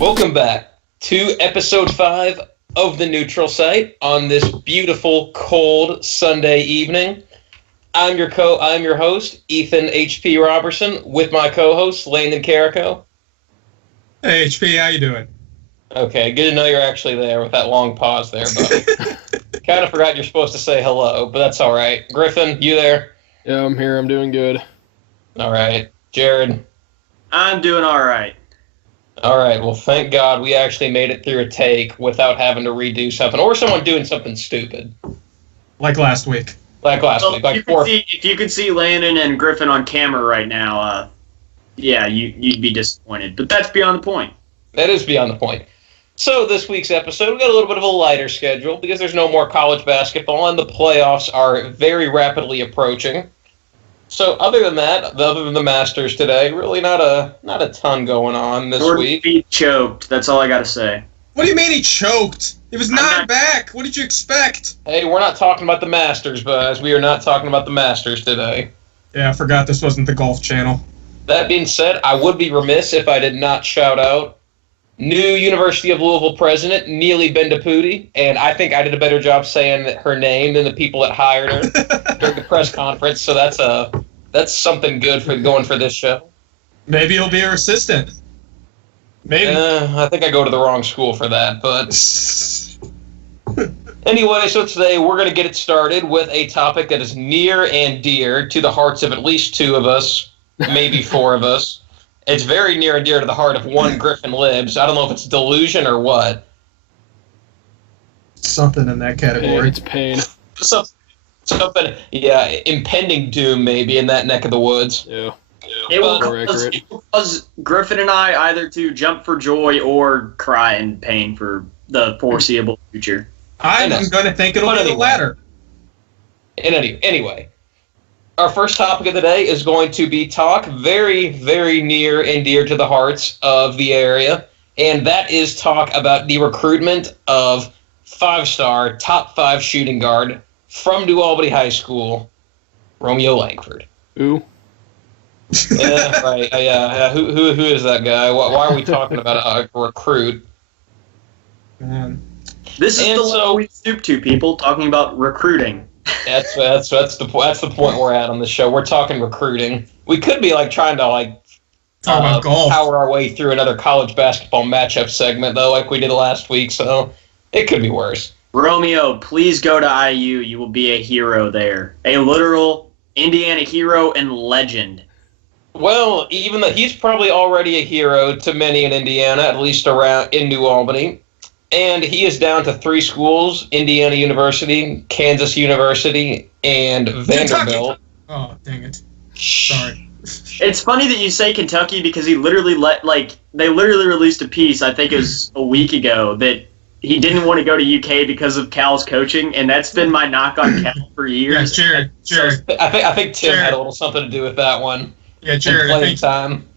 Welcome back to episode 5 of The Neutral Site on this beautiful, cold Sunday evening. I'm your host, Ethan H.P. Robertson, with my co-host, Landon Carrico. Hey, HP, how you doing? Okay, good to know you're actually there with that long pause there, buddy. Kind of forgot you're supposed to say hello, but that's all right. Griffin, you there? Yeah, I'm here. I'm doing good. All right. Jared? I'm doing all right. All right. Well, thank God we actually made it through a take without having to redo something or someone doing something stupid. Like last week. If you could see Landon and Griffin on camera right now, you'd be disappointed. But that's beyond the point. That is beyond the point. So this week's episode, we got a little bit of a lighter schedule because there's no more college basketball and the playoffs are very rapidly approaching. So other than the Masters today, really not a ton going on this week. Feet choked. That's all I got to say. What do you mean he choked? He was not back. What did you expect? Hey, we're not talking about the Masters, Buzz. We are not talking about the Masters today. Yeah, I forgot this wasn't the Golf Channel. That being said, I would be remiss if I did not shout out new University of Louisville president, Neely Bendapudi, and I think I did a better job saying her name than the people that hired her during the press conference, so that's something good for going for this show. Maybe he'll be her assistant. Maybe. I think I go to the wrong school for that, but... Anyway, so today we're going to get it started with a topic that is near and dear to the hearts of at least 2 of us, maybe 4 of us. It's very near and dear to the heart of one Griffin Libs. I don't know if it's delusion or what. Something in that category. It's pain. Something, impending doom maybe in that neck of the woods. Yeah. It will cause Griffin and I either to jump for joy or cry in pain for the foreseeable future. I'm going to think it'll be the latter. Anyway. Our first topic of the day is going to be talk very, very near and dear to the hearts of the area, and that is talk about the recruitment of 5-star, top 5 shooting guard from New Albany High School, Romeo Langford. Who? Yeah, right. Who is that guy? Why are we talking about a recruit? Man. This is the level we stoop to, people, talking about recruiting. That's the point we're at on the show. We're talking recruiting. We could be trying to talk about golf, power our way through another college basketball matchup segment though, like we did last week. So it could be worse. Romeo, please go to IU. You will be a hero there, a literal Indiana hero and legend. Well, even though he's probably already a hero to many in Indiana, at least around in New Albany. And he is down to 3 schools: Indiana University, Kansas University, and Vanderbilt. Oh, dang it. Sorry. It's funny that you say Kentucky because he literally they literally released a piece, I think it was a week ago, that he didn't want to go to UK because of Cal's coaching, and that's been my knock on Cal for years. Yeah, Jared. I think Tim had a little something to do with that one. Yeah, Jared, I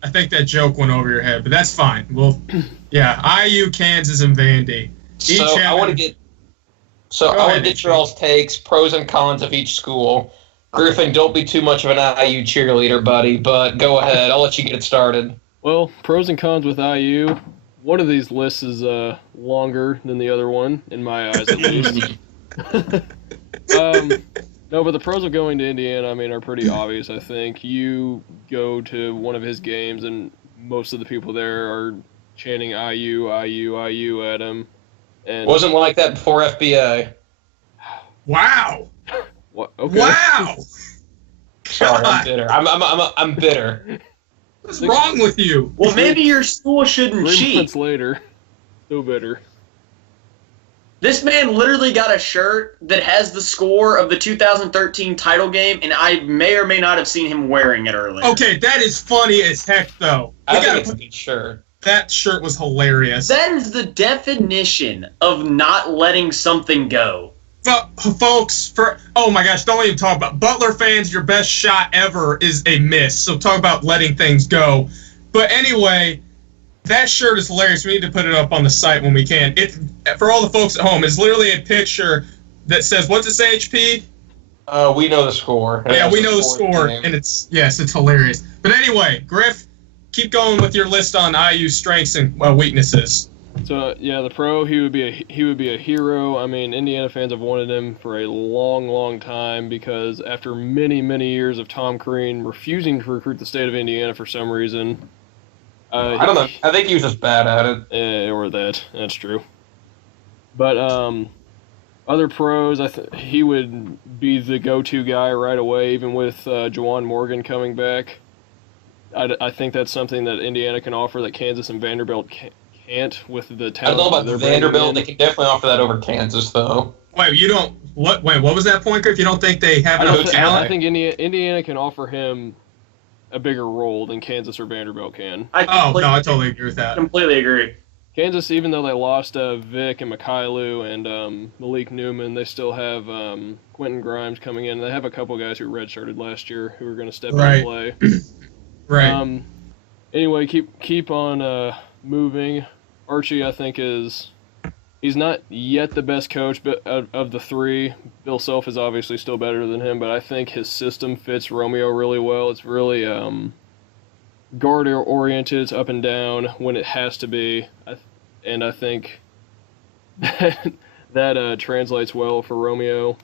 think that joke went over your head, but that's fine. Well, yeah, IU, Kansas, and Vandy. I want to get your all's takes, pros and cons of each school. Griffin, don't be too much of an IU cheerleader, buddy, but go ahead. I'll let you get it started. Well, pros and cons with IU. One of these lists is longer than the other one, in my eyes at least. No, but the pros of going to Indiana, are pretty obvious, I think. You go to one of his games, and most of the people there are chanting IU, IU, IU at him. And wasn't like that before FBA. Wow. What? Okay. Wow. Sorry, I'm bitter. I'm bitter. What's wrong with you? Well, maybe your school shouldn't 3 cheat. months later, so bitter. This man literally got a shirt that has the score of the 2013 title game, and I may or may not have seen him wearing it earlier. Okay, that is funny as heck, though. I think it's a good shirt. That shirt was hilarious. That is the definition of not letting something go. Folks, oh my gosh, don't even talk about Butler fans. Your best shot ever is a miss. So talk about letting things go. But anyway, that shirt is hilarious. We need to put it up on the site when we can. It for all the folks at home. It's literally a picture that says, "What's it say, HP?" We know the score. Yeah, we know the score, and it's hilarious. But anyway, Griff, keep going with your list on IU's strengths and weaknesses. So yeah, the pro, he would be a hero. I mean, Indiana fans have wanted him for a long, long time because after many, many years of Tom Crean refusing to recruit the state of Indiana for some reason. I don't know. I think he was just bad at it. Or that's true. But other pros, he would be the go-to guy right away, even with Juwan Morgan coming back. I think that's something that Indiana can offer that Kansas and Vanderbilt can't with the talent. I don't know about Vanderbilt. They can definitely offer that over Kansas, though. Wait, you don't. What? Wait, what was that point, If you don't think they have enough talent? I think Indiana can offer him a bigger role than Kansas or Vanderbilt can. I totally agree with that. Completely agree. Kansas, even though they lost Vic and Mikhailu and Malik Newman, they still have Quentin Grimes coming in. They have a couple guys who redshirted last year who are going to step in and play. Right. Anyway, keep on moving. Archie, I think, he's not yet the best coach but of the three. Bill Self is obviously still better than him, but I think his system fits Romeo really well. It's really guard-oriented. It's up and down when it has to be. And I think that translates well for Romeo.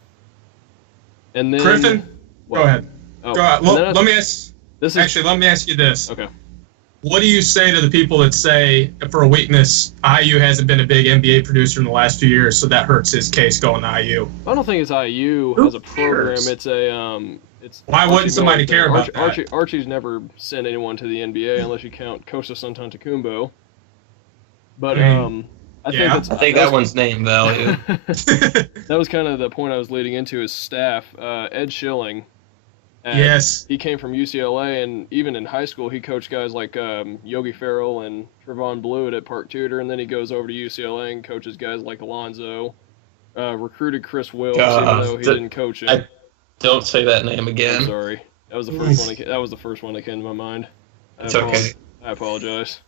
And then Griffin, go ahead. Oh, go ahead. Let me ask you this. Okay. What do you say to the people that say, for a weakness, IU hasn't been a big NBA producer in the last few years, so that hurts his case going to IU? I don't think it's IU as a program. It's it's. Why wouldn't somebody care about that? Archie's never sent anyone to the NBA unless you count Kosta Antetokounmpo. But I think that one's name value. That was kind of the point I was leading into. His staff, Ed Schilling. Yes. He came from UCLA, and even in high school, he coached guys like Yogi Ferrell and Trevon Blewett at Park Tudor, and then he goes over to UCLA and coaches guys like Alonzo. Recruited Chris Wills, even though he didn't coach him. Don't say that name again. I'm sorry. That was the first one. That was the first one that came to my mind. It's okay. I apologize.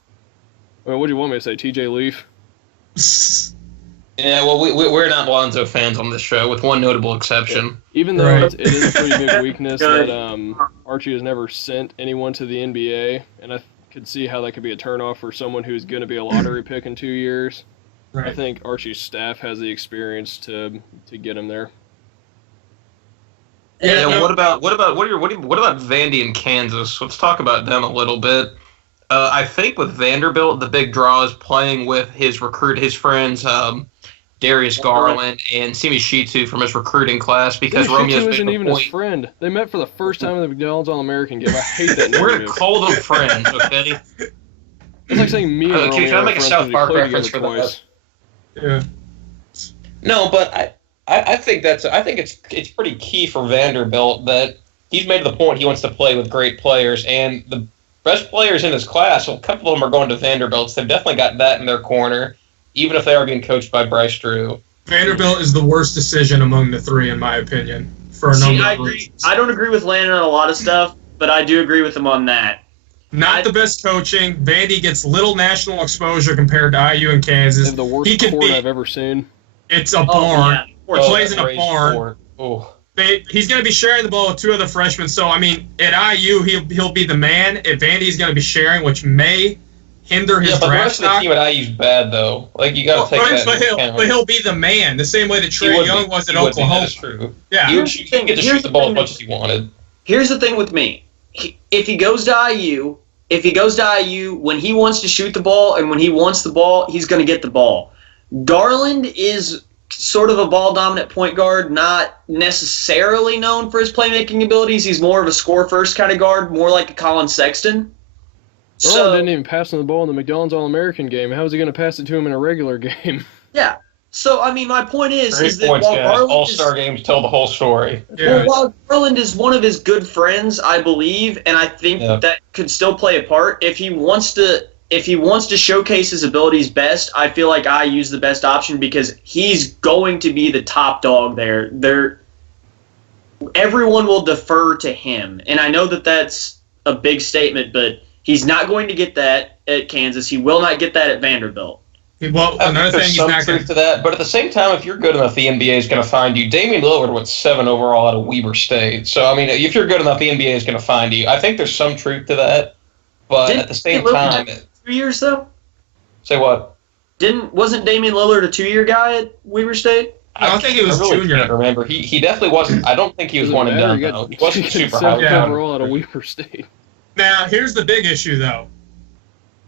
Well, what do you want me to say? TJ Leaf? Yeah, well, we're not Lonzo fans on this show, with one notable exception. Even though it is a pretty big weakness that Archie has never sent anyone to the NBA, and I could see how that could be a turnoff for someone who's going to be a lottery pick in 2 years. Right. I think Archie's staff has the experience to get him there. Yeah. What about Vandy and Kansas? Let's talk about them a little bit. I think with Vanderbilt, the big draw is playing with his friends, Darius Garland and Simi Shitzu from his recruiting class, because Romeo's isn't even his friend. They met for the first time in the McDonald's All-American game. I hate that narrative. We're gonna call them friends, okay? It's like saying me and Romeo can I make a South Park reference for twice. that? Yeah. No, but I think it's pretty key for Vanderbilt that he's made the point he wants to play with great players, and the best players in his class, well, a couple of them are going to Vanderbilt, so they've definitely got that in their corner, even if they are being coached by Bryce Drew. Vanderbilt is the worst decision among the three, in my opinion, for a number of reasons. I don't agree with Landon on a lot of stuff, but I do agree with him on that. Not the best coaching. Vandy gets little national exposure compared to IU and Kansas. And the worst court I've ever seen. It's a barn. Yeah. He plays in a barn. Oh. He's going to be sharing the ball with two other freshmen. So, I mean, at IU, he'll be the man. At Vandy, he's going to be sharing, which may hinder his draft stock. The rest of the team at IU's bad, though. Like, you got to take that. But he'll be the man, the same way that Trae Young was at Oklahoma. That's true. Yeah. He didn't get to shoot the ball as much as he wanted. Here's the thing with me. If he goes to IU, when he wants to shoot the ball and when he wants the ball, he's going to get the ball. Garland is sort of a ball-dominant point guard, not necessarily known for his playmaking abilities. He's more of a score-first kind of guard, more like a Colin Sexton. Garland didn't even pass him the ball in the McDonald's All-American game. How is he going to pass it to him in a regular game? Yeah. So, I mean, my point is that while Garland All-Star games tell the whole story. Yeah. While Garland is one of his good friends, I believe, and I think that could still play a part, if he wants to showcase his abilities best, I feel like IU's the best option because he's going to be the top dog there. Everyone will defer to him. And I know that that's a big statement, but he's not going to get that at Kansas. He will not get that at Vanderbilt. Well, another thing, he's not going to. There's some truth to that, but at the same time, if you're good enough, the NBA is going to find you. Damian Lillard went 7 overall out of Weber State. So, I mean, if you're good enough, the NBA is going to find you. I think there's some truth to that. But at the same time, 2 years though. Say what? Wasn't Damian Lillard a 2-year guy at Weber State? No, I think it was junior. I can't remember. He definitely wasn't. I don't think he was one and done, though. He wasn't super high. Overall at a Weber State. Now, here's the big issue, though.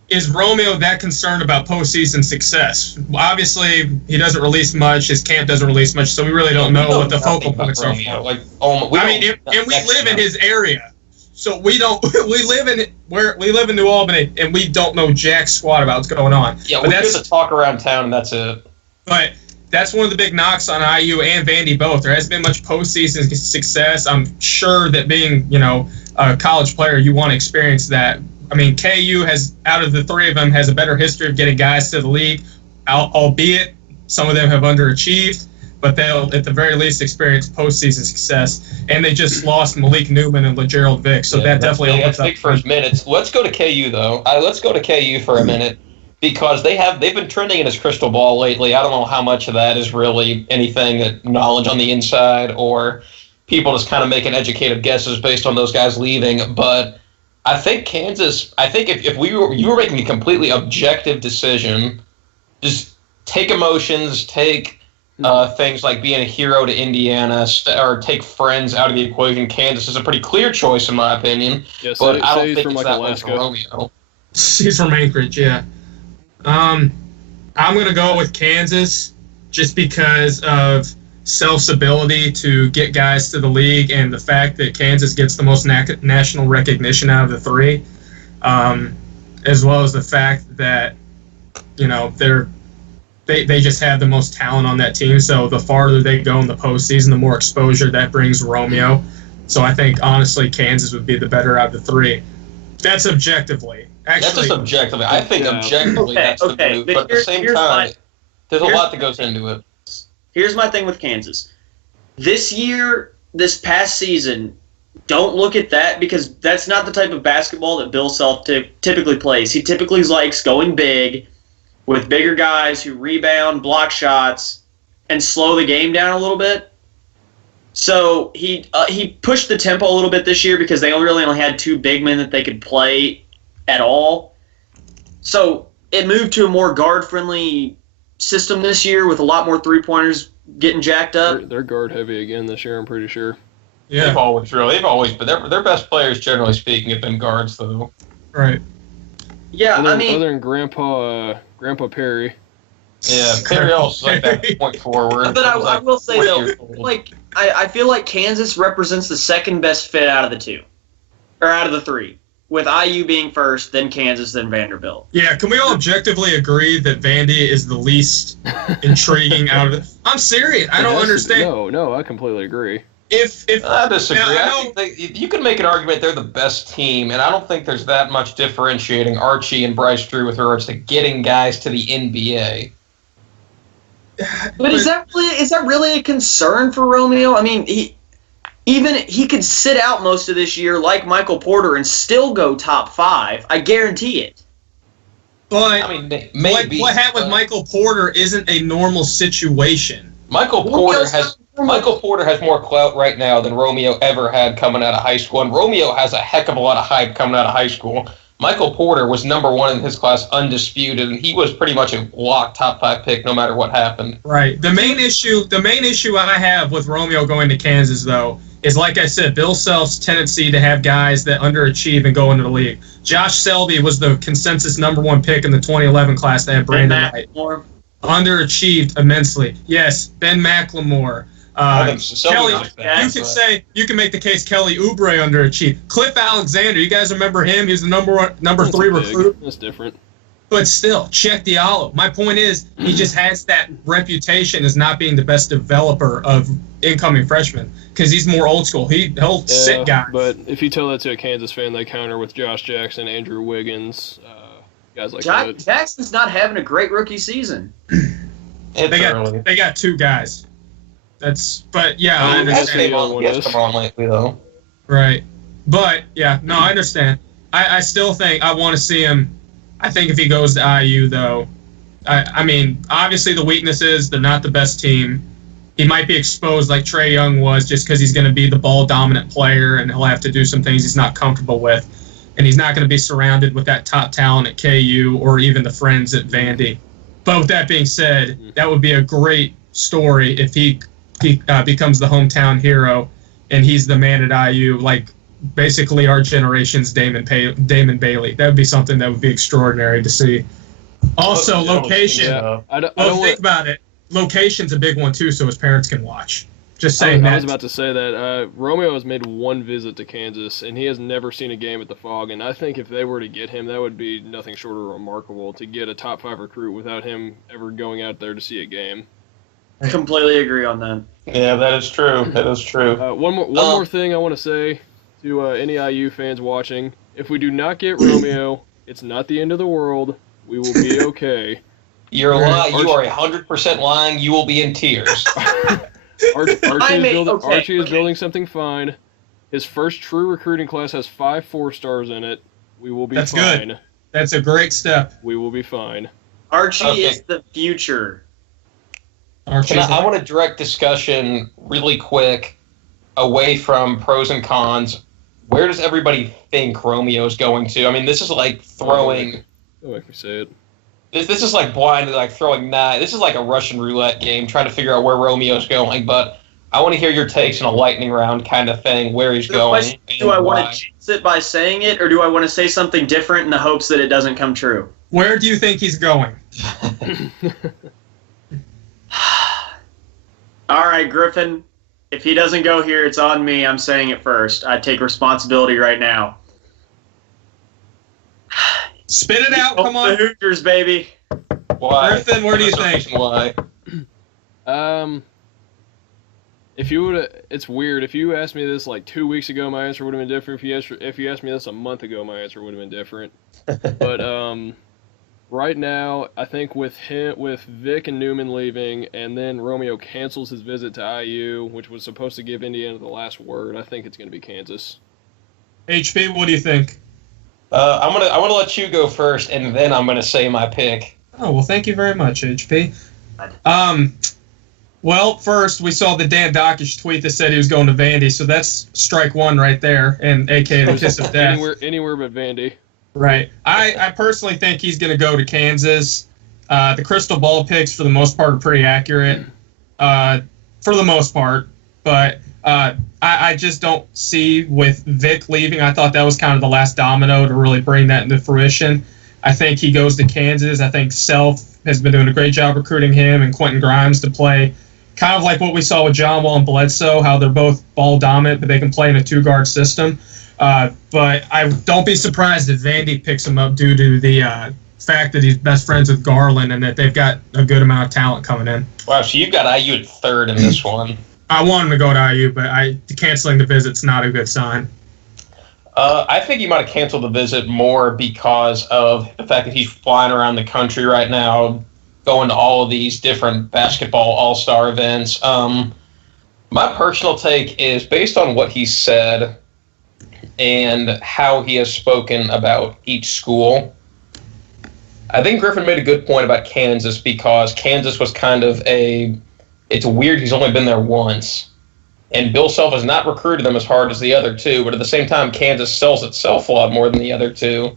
Is Romeo that concerned about postseason success? Obviously, he doesn't release much. His camp doesn't release much, so we really don't know what the focal points are. We live in his area, so we don't. We live in New Albany, and we don't know jack squat about what's going on. Yeah, we hear the talk around town, and that's it. But that's one of the big knocks on IU and Vandy both. There hasn't been much postseason success. I'm sure that being, a college player, you want to experience that. I mean, KU has, out of the three of them, has a better history of getting guys to the league, albeit some of them have underachieved, but they'll, at the very least, experience postseason success. And they just lost Malik Newman and LeGerald Vick, so that definitely opens up. That's big for his minutes. Let's go to KU, though. Let's go to KU for a minute, because they've been trending in his crystal ball lately. I don't know how much of that is really anything, knowledge on the inside, or people just kind of making educated guesses based on those guys leaving, but I think Kansas. I think if you were making a completely objective decision, just take emotions, take things like being a hero to Indiana, or take friends out of the equation. Kansas is a pretty clear choice in my opinion, but I don't think it's that way for Romeo. He's from Anchorage, yeah. I'm gonna go with Kansas just because of Self's ability to get guys to the league and the fact that Kansas gets the most national recognition out of the three, as well as the fact that they just have the most talent on that team. So the farther they go in the postseason, the more exposure that brings Romeo. So I think honestly Kansas would be the better out of the three. That's objectively. Actually, that's just objectively. I think objectively that's the move. But at the same time, there's a lot that goes into it. Here's my thing with Kansas. This past season, don't look at that because that's not the type of basketball that Bill Self typically plays. He typically likes going big with bigger guys who rebound, block shots, and slow the game down a little bit. So he pushed the tempo a little bit this year because they really only had two big men that they could play at all. So it moved to a more guard-friendly system this year with a lot more three-pointers getting jacked up. They're guard heavy again this year, I'm pretty sure. Yeah, they've always, but their best players, generally speaking, have been guards, though. Right. Yeah, other than Grandpa Perry. Yeah, Perry also like that point forward. But I will say though, I feel like Kansas represents the second best fit out of the two, or out of the three, with IU being first, then Kansas, then Vanderbilt. Yeah, can we all objectively agree that Vandy is the least intriguing out of it? I'm serious. I don't understand. No, I completely agree. If I disagree. I think you can make an argument they're the best team, and I don't think there's that much differentiating Archie and Bryce Drew with regards to getting guys to the NBA. But is that really a concern for Romeo? I mean, he could sit out most of this year like Michael Porter and still go top 5. I guarantee it. But I mean, maybe what happened with Michael Porter isn't a normal situation. Michael Porter has more clout right now than Romeo ever had coming out of high school, and Romeo has a heck of a lot of hype coming out of high school. Michael Porter was number 1 in his class, undisputed, and he was pretty much a locked top 5 pick no matter what happened. Right. The main issue I have with Romeo going to Kansas, though, is, like I said, Bill Self's tendency to have guys that underachieve and go into the league. Josh Selby was the consensus number 1 pick in the 2011 class that had Brandon Knight. Underachieved immensely. Yes, Ben McLemore. Kelly, you can make the case Kelly Oubre underachieved. Cliff Alexander, you guys remember him? He was the number 3 recruit. That's different. But still, check Diallo. My point is, he just has that reputation as not being the best developer of incoming freshmen because he's more old school. He'll sit guys. But if you tell that to a Kansas fan, they counter with Josh Jackson, Andrew Wiggins, guys like that. Jackson's not having a great rookie season. They got 2 guys. I understand. Come on lately, though. Right. But, yeah, no, I understand. I still think I want to see him. I think if he goes to IU, though, I mean, obviously the weakness is they're not the best team. He might be exposed like Trae Young was just because he's going to be the ball-dominant player and he'll have to do some things he's not comfortable with. and he's not going to be surrounded with that top talent at KU or even the friends at Vandy. But with that being said, that would be a great story if he becomes the hometown hero and he's the man at IU, like basically our generation's Damon Bailey. That would be something that would be extraordinary to see. Also, location. Think about it. Location's a big one too, so his parents can watch. Just saying I was about to say that Romeo has made one visit to Kansas, and he has never seen a game at the Phog. And I think if they were to get him, that would be nothing short of remarkable to get a top 5 recruit without him ever going out there to see a game. I completely agree on that. Yeah, that is true. That is true. One more thing I want to say to any IU fans watching: if we do not get Romeo, it's not the end of the world. We will be okay. You're lying. You are 100% lying. You will be in tears. Archie is building something fine. His first true recruiting class has 5 4-stars in it. We will be fine. That's good. That's a great step. We will be fine. Archie is the future. I want a direct discussion really quick away from pros and cons. Where does everybody think Romeo's going to? I mean, this is like throwing... Don't make me say it. This is like blindly like throwing knives. This is like a Russian roulette game, trying to figure out where Romeo's going. But I want to hear your takes in a lightning round kind of thing, where he's going. Do I want to jinx it by saying it, or do I want to say something different in the hopes that it doesn't come true? Where do you think he's going? All right, Griffin. If he doesn't go here, it's on me. I'm saying it first. I take responsibility right now. Spit it out, come on. The Hoosiers, baby. Why? Griffin, where do you think? Why? If you would, it's weird. If you asked me this like 2 weeks ago, my answer would have been different. If you asked me this a month ago, my answer would have been different. But right now, I think with Vic and Newman leaving, and then Romeo cancels his visit to IU, which was supposed to give Indiana the last word, I think it's going to be Kansas. HP, what do you think? I'm gonna let you go first, and then I'm gonna say my pick. Oh well, thank you very much, HP. Well, first we saw the Dan Dockish tweet that said he was going to Vandy, so that's strike one right there, and AKA the kiss of death. Anywhere but Vandy. Right. I personally think he's going to go to Kansas. The crystal ball picks, for the most part, are pretty accurate. For the most part. But I just don't see with Vic leaving. I thought that was kind of the last domino to really bring that into fruition. I think he goes to Kansas. I think Self has been doing a great job recruiting him and Quentin Grimes to play kind of like what we saw with John Wall and Bledsoe, how they're both ball dominant, but they can play in a 2-guard system. But I don't be surprised if Vandy picks him up due to the fact that he's best friends with Garland and that they've got a good amount of talent coming in. Wow, so you've got IU at third in this one. I want him to go to IU, but canceling the visit's not a good sign. I think he might have canceled the visit more because of the fact that he's flying around the country right now, going to all of these different basketball all-star events. My personal take is based on what he said and how he has spoken about each school. I think Griffin made a good point about Kansas because Kansas was kind of it's weird he's only been there once. And Bill Self has not recruited them as hard as the other two, but at the same time, Kansas sells itself a lot more than the other two.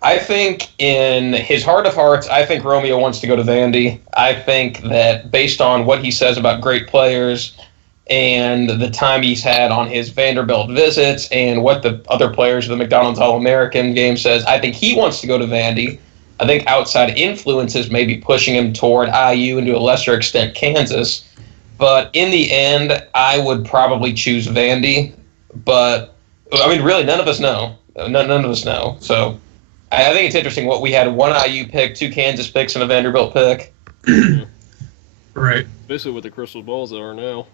I think in his heart of hearts, I think Romeo wants to go to Vandy. I think that based on what he says about great players and the time he's had on his Vanderbilt visits and what the other players of the McDonald's All-American game says, I think he wants to go to Vandy. I think outside influences may be pushing him toward IU and to a lesser extent Kansas. But in the end, I would probably choose Vandy. But, I mean, really, none of us know. None of us know. So I think it's interesting what we had: one IU pick, 2 Kansas picks, and a Vanderbilt pick. Right. Basically what the crystal balls are now.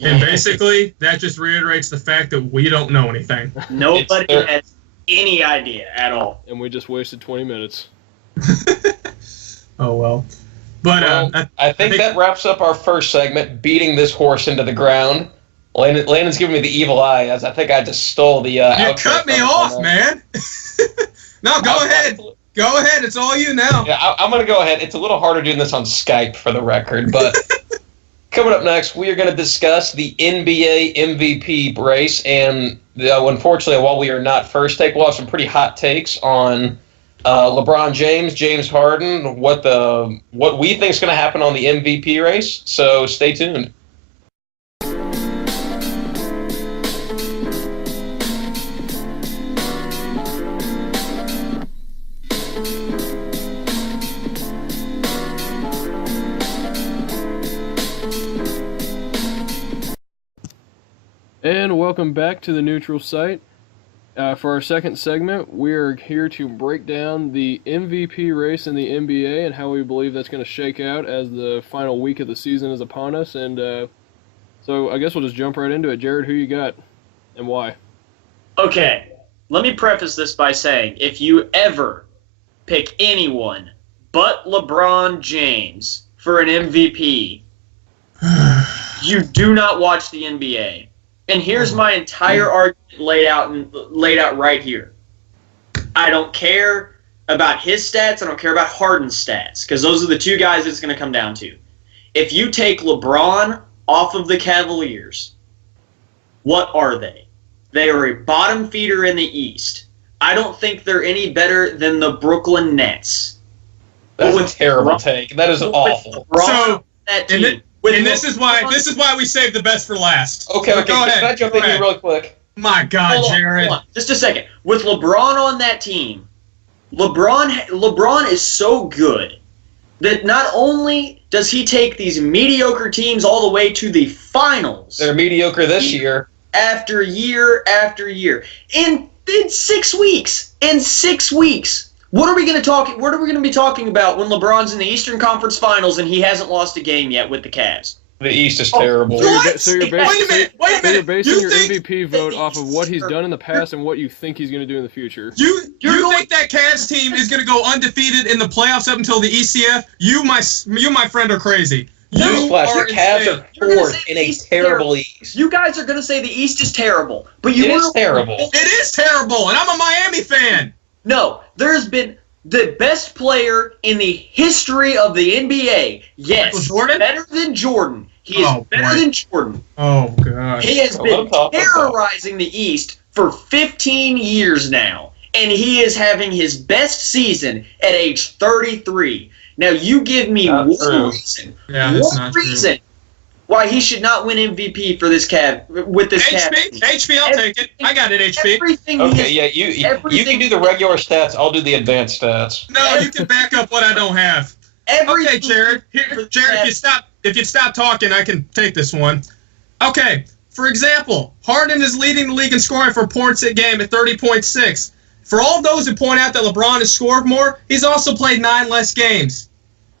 And basically, that just reiterates the fact that we don't know anything. Nobody has any idea at all. And we just wasted 20 minutes. Oh, well. But I think that wraps up our first segment, beating this horse into the ground. Landon's giving me the evil eye, as I think I just stole the you cut me off, man. No, go ahead. Go ahead. It's all you now. Yeah, I'm going to go ahead. It's a little harder doing this on Skype, for the record, but Coming up next, we are going to discuss the NBA MVP race, and unfortunately, while we are not first take, we'll have some pretty hot takes on LeBron James, James Harden, what we think is going to happen on the MVP race. So stay tuned. And welcome back to the neutral site. For our second segment, we are here to break down the MVP race in the NBA and how we believe that's going to shake out as the final week of the season is upon us. And so I guess we'll just jump right into it. Jared, who you got and why? Okay, let me preface this by saying, if you ever pick anyone but LeBron James for an MVP, you do not watch the NBA. And here's my entire argument laid out right here. I don't care about his stats. I don't care about Harden's stats, because those are the two guys it's going to come down to. If you take LeBron off of the Cavaliers, what are they? They are a bottom feeder in the East. I don't think they're any better than the Brooklyn Nets. That's a terrible take. That is awful. So, that team. And this is why we saved the best for last. Okay, so go ahead. Can I jump in here really quick? My God, Jared. Hold on. Just a second. With LeBron on that team, LeBron is so good that not only does he take these mediocre teams all the way to the finals. They're mediocre this year. After year after year. In 6 weeks. In 6 weeks. What are we going to be talking about when LeBron's in the Eastern Conference Finals and he hasn't lost a game yet with the Cavs? The East is terrible. So you're Wait a minute. you're basing your MVP vote off of what he's done in the past and what you think he's going to do in the future. You think that Cavs team is going to go undefeated in the playoffs up until the ECF? You, my friend, are crazy. Newsflash, the Cavs are fourth in a terrible East. You guys are going to say the East is terrible, but It is terrible. It is terrible, and I'm a Miami fan. No, there's been the best player in the history of the NBA. Yes, Michael Jordan? Better than Jordan. He is better than Jordan. Oh, gosh. He has been terrorizing the East for 15 years now, and he is having his best season at age 33. Now, you give me one reason why he should not win MVP for this with this HP, I'll take it. I got it, HP. You can do the regular stats. I'll do the advanced stats. No, you can back up what I don't have. Okay, Jared. Jared, if you stop talking, I can take this one. Okay, for example, Harden is leading the league in scoring for points a game at 30.6. For all those who point out that LeBron has scored more, he's also played 9 less games.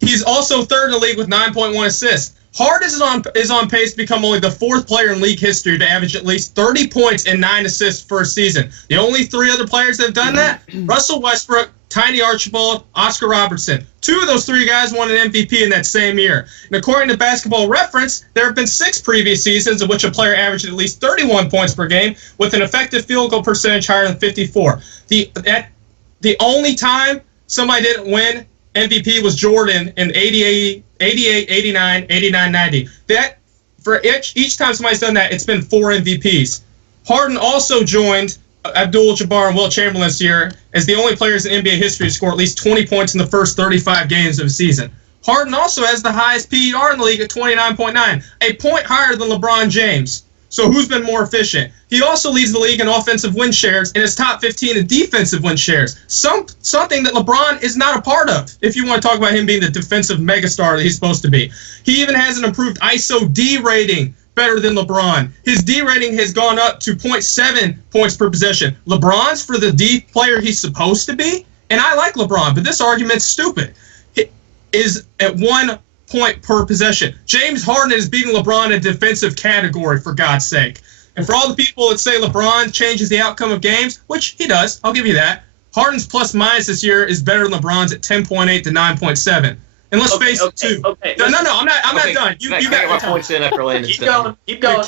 He's also third in the league with 9.1 assists. Harden is on pace to become only the 4th player in league history to average at least 30 points and 9 assists per season. The only 3 other players that have done that, Russell Westbrook, Tiny Archibald, Oscar Robertson. 2 of those 3 guys won an MVP in that same year. And according to Basketball Reference, there have been 6 previous seasons in which a player averaged at least 31 points per game with an effective field goal percentage higher than 54. The only time somebody didn't win MVP was Jordan in 88, 89, 89, 90. That for each time somebody's done that, it's been 4 MVPs. Harden also joined Abdul-Jabbar and Wilt Chamberlain this year as the only players in NBA history to score at least 20 points in the first 35 games of a season. Harden also has the highest PER in the league at 29.9, a point higher than LeBron James. So who's been more efficient? He also leads the league in offensive win shares and is top 15 in defensive win shares, something that LeBron is not a part of, if you want to talk about him being the defensive megastar that he's supposed to be. He even has an improved ISO D rating, better than LeBron. His D rating has gone up to 0.7 points per possession. LeBron's for the D player he's supposed to be, and I like LeBron, but this argument's stupid. It is at 1 point per possession. James Harden is beating LeBron in a defensive category, for God's sake. And for all the people that say LeBron changes the outcome of games, which he does, I'll give you that, Harden's plus-minus this year is better than LeBron's at 10.8 to 9.7. And let's face it, too. No, I'm not done. You got my points in after Landon's done. Keep going. The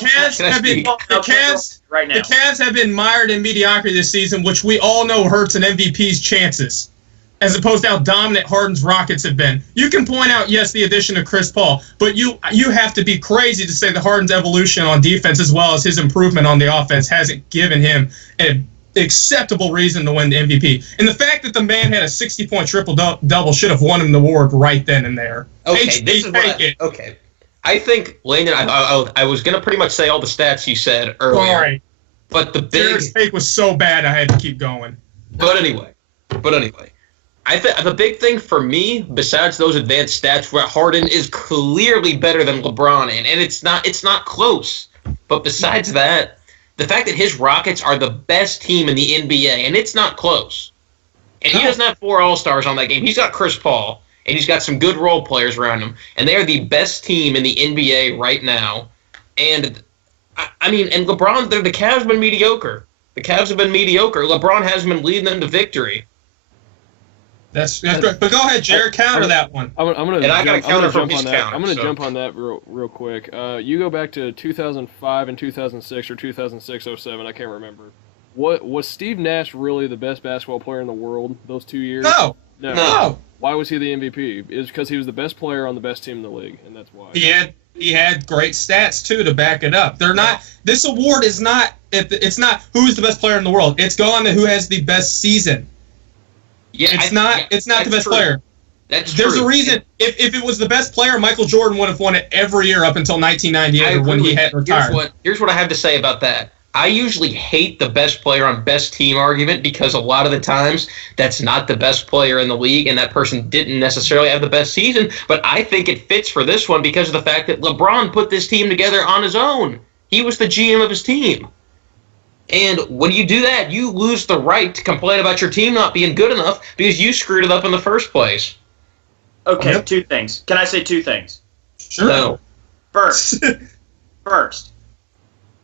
Cavs have been mired in mediocrity this season, which we all know hurts an MVP's chances. as opposed to how dominant Harden's Rockets have been. You can point out, yes, the addition of Chris Paul, but you have to be crazy to say that Harden's evolution on defense as well as his improvement on the offense hasn't given him an acceptable reason to win the MVP. And the fact that the man had a 60-point triple-double should have won him the award right then and there. Okay, this is okay. I think, Landon, I was going to pretty much say all the stats you said earlier. Sorry. But the Jared's take was so bad I had to keep going. But anyway. I think the big thing for me, besides those advanced stats, where Harden is clearly better than LeBron, and it's not close. But besides that, the fact that his Rockets are the best team in the NBA, and it's not close. And he doesn't have 4 All-Stars on that game. He's got Chris Paul, and he's got some good role players around him, and they are the best team in the NBA right now. And I mean, and LeBron, the Cavs have been mediocre. LeBron hasn't been leading them to victory. That's good. But go ahead, Jared. Counter that one. I'm gonna. And I got to counter from his counter. I'm gonna jump on that real quick. You go back to 2005 and 2006 or 2006-07. I can't remember. What was Steve Nash really the best basketball player in the world those 2 years? No. Why was he the MVP? It's because he was the best player on the best team in the league, and that's why. He had great stats too to back it up. They're not. This award is not. It's not who's the best player in the world. It's going to who has the best season. Yeah, it's not the best player. There's a reason. If it was the best player, Michael Jordan would have won it every year up until 1998 when he had retired. Here's what I have to say about that. I usually hate the best player on best team argument because a lot of the times that's not the best player in the league and that person didn't necessarily have the best season. But I think it fits for this one because of the fact that LeBron put this team together on his own. He was the GM of his team. And when you do that, you lose the right to complain about your team not being good enough because you screwed it up in the first place. Okay, Yep. 2 things. Can I say 2 things? Sure. No. First,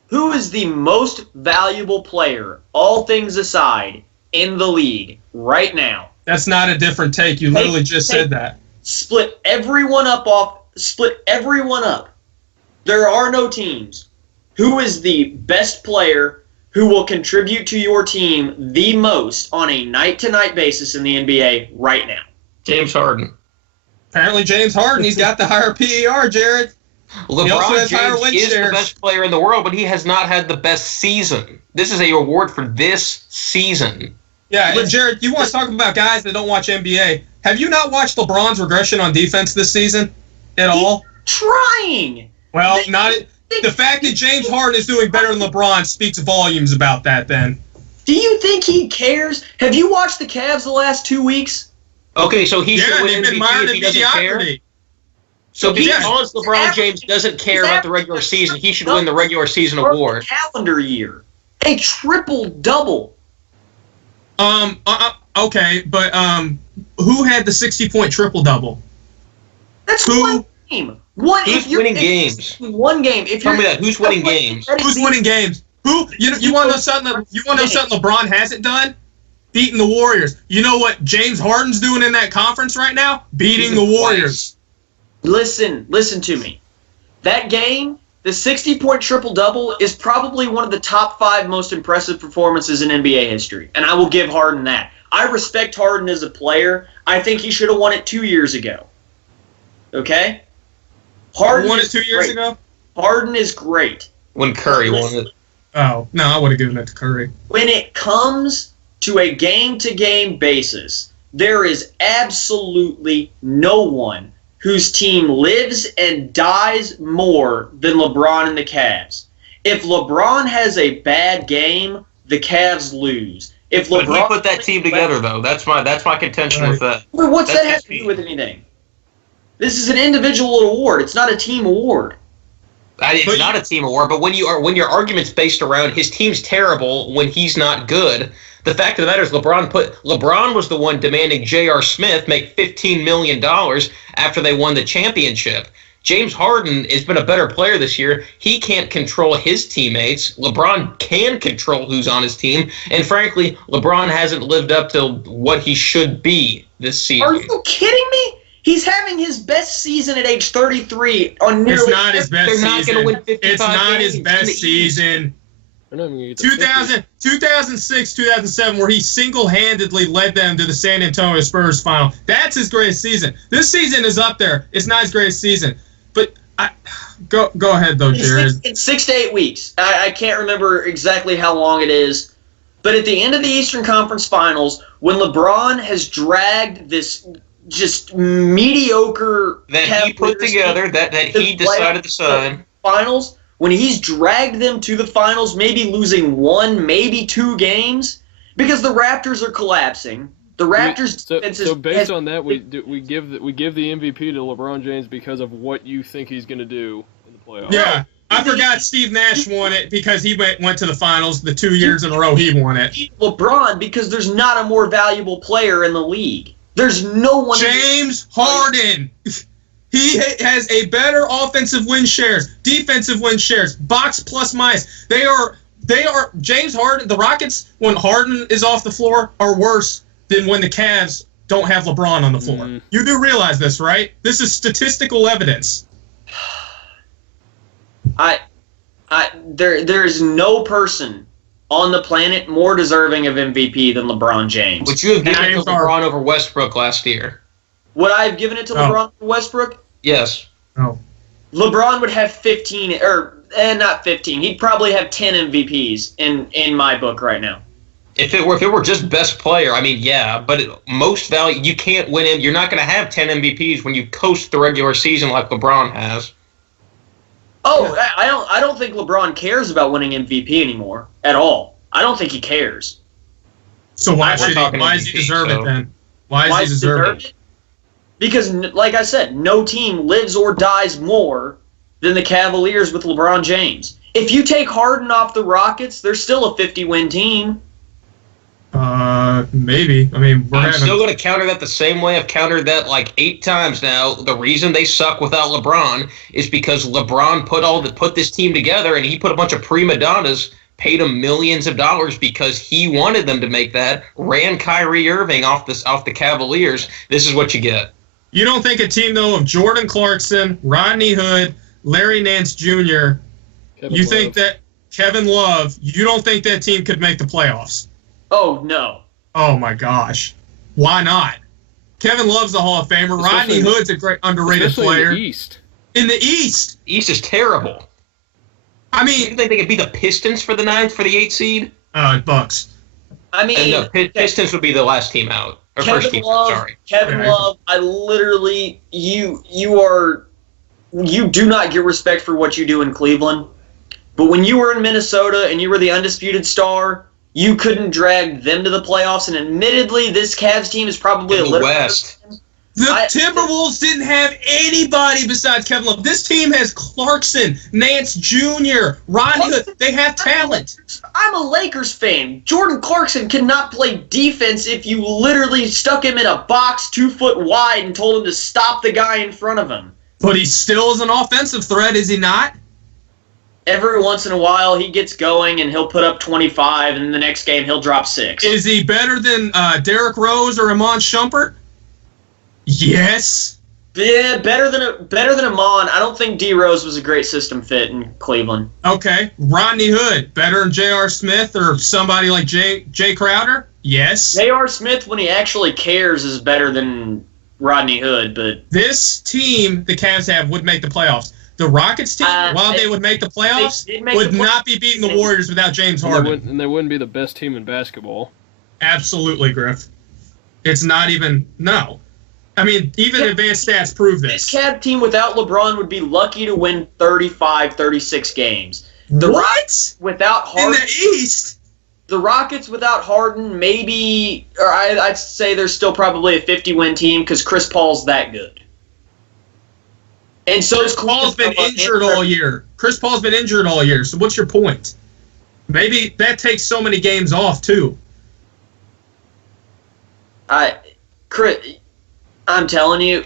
who is the most valuable player, all things aside, in the league right now? That's not a different take. You literally just said that. Split everyone up. There are no teams. Who is the best player who will contribute to your team the most on a night-to-night basis in the NBA right now? James Harden. Apparently James Harden, he's got the higher PER, Jared. LeBron James is the best player in the world, but he has not had the best season. This is a award for this season. Yeah, and Jared, you want to talk about guys that don't watch NBA. Have you not watched LeBron's regression on defense this season at all? Trying. Well, the fact that James Harden is doing better than LeBron speaks volumes about that then. Do you think he cares? Have you watched the Cavs the last 2 weeks? Okay, so he should win they've been MVP mired if he in doesn't care. mediocrity. So because LeBron James doesn't care about the regular season, he should win the regular season award. Calendar year. A triple-double. Okay, but who had the 60-point triple-double? That's one game. Who's winning games? One game. Tell me that. Who's winning games? Who's winning games? Who? You want to know something? LeBron hasn't done? Beating the Warriors. You know what James Harden's doing in that conference right now? Beating the Warriors. Listen to me. That game, the 60-point triple-double, is probably one of the top 5 most impressive performances in NBA history, and I will give Harden that. I respect Harden as a player. I think he should have won it 2 years ago. Okay? Harden won it 2 years ago? Harden is great. When Curry won it. Oh, no, I would have given it to Curry. When it comes to a game-to-game basis, there is absolutely no one whose team lives and dies more than LeBron and the Cavs. If LeBron has a bad game, the Cavs lose. If LeBron but he put that team together, though. That's my contention with that. Well, what's that have to do with anything? This is an individual award. It's not a team award. It's not a team award, but when your argument's based around his team's terrible when he's not good, the fact of the matter is LeBron was the one demanding J.R. Smith make $15 million after they won the championship. James Harden has been a better player this year. He can't control his teammates. LeBron can control who's on his team. And frankly, LeBron hasn't lived up to what he should be this season. Are you kidding me? He's having his best season at age 33 on nearly. It's not his best season. They're not going to win 55 It's not games his best season. They're not even going to get the 2006, 2007, where he single-handedly led them to the San Antonio Spurs final. That's his greatest season. This season is up there. It's not his greatest season. But go ahead, though, Jared. It's 6 to 8 weeks. I can't remember exactly how long it is. But at the end of the Eastern Conference Finals, when LeBron has dragged this just mediocre that he put together, that he decided to sign. Finals, when he's dragged them to the finals, maybe losing 1, maybe 2 games, because the Raptors are collapsing. The Raptors so based on that, we give the MVP to LeBron James because of what you think he's going to do in the playoffs. Yeah, I forgot Steve Nash won it because he went to the finals the 2 years in a row he won it. LeBron, because there's not a more valuable player in the league. There's no one. James Harden. He has a better offensive win shares, defensive win shares, box plus minus. They are James Harden. The Rockets, when Harden is off the floor, are worse than when the Cavs don't have LeBron on the floor. You do realize this, right? This is statistical evidence. There is no person on the planet more deserving of MVP than LeBron James. Would you have given it to LeBron over Westbrook last year? Would I have given it to LeBron over Westbrook? Yes. No. LeBron would have 15, not 15. He'd probably have 10 MVPs in my book right now. If it were just best player, I mean, yeah, but most value, you can't win him. You're not going to have 10 MVPs when you coast the regular season like LeBron has. Oh, I don't think LeBron cares about winning MVP anymore at all. I don't think he cares. So why does he deserve it then? Why does he deserve it? Because, like I said, no team lives or dies more than the Cavaliers with LeBron James. If you take Harden off the Rockets, they're still a 50-win team. Maybe. I mean, I'm still going to counter that the same way I've countered that like 8 times now. The reason they suck without LeBron is because LeBron put this team together, and he put a bunch of prima donnas, paid them millions of dollars because he wanted them to make that, ran Kyrie Irving off the Cavaliers. This is what you get. You don't think a team, though, of Jordan Clarkson, Rodney Hood, Larry Nance Jr., think that Kevin Love, you don't think that team could make the playoffs? Oh, no. Oh, my gosh. Why not? Kevin Love's the Hall of Famer. Rodney Hood's a great underrated player. In the East. In the East? East is terrible. I mean... You think they could be the Pistons for the 8th seed? Bucks. I mean... No, Pistons would be the last team out. Or first team, sorry. Kevin Love, I literally... You do not get respect for what you do in Cleveland. But when you were in Minnesota and you were the undisputed star... You couldn't drag them to the playoffs, and admittedly, this Cavs team is probably a little West. The Timberwolves didn't have anybody besides Kevin Love. This team has Clarkson, Nance Jr., Rodney Hood. They have talent. I'm a Lakers fan. Jordan Clarkson cannot play defense if you literally stuck him in a box 2 foot wide and told him to stop the guy in front of him. But he still is an offensive threat, is he not? Every once in a while, he gets going, and he'll put up 25, and the next game, he'll drop 6. Is he better than Derrick Rose or Iman Shumpert? Yes. Yeah, better than Iman. I don't think D. Rose was a great system fit in Cleveland. Okay. Rodney Hood, better than J.R. Smith or somebody like Jay Crowder? Yes. J.R. Smith, when he actually cares, is better than Rodney Hood, but... This team the Cavs have would make the playoffs. The Rockets team, while they would make the playoffs, would not be beating the Warriors without James Harden. And they wouldn't be the best team in basketball. Absolutely, Griff. It's not even, no. I mean, even advanced stats prove this. This Cavs team without LeBron would be lucky to win 35, 36 games. What? Without Harden. In the East? The Rockets without Harden, maybe, or I'd say they're still probably a 50-win team because Chris Paul's that good. And so Chris Paul's been injured all year. Chris Paul's been injured all year. So what's your point? Maybe that takes so many games off too. I'm telling you,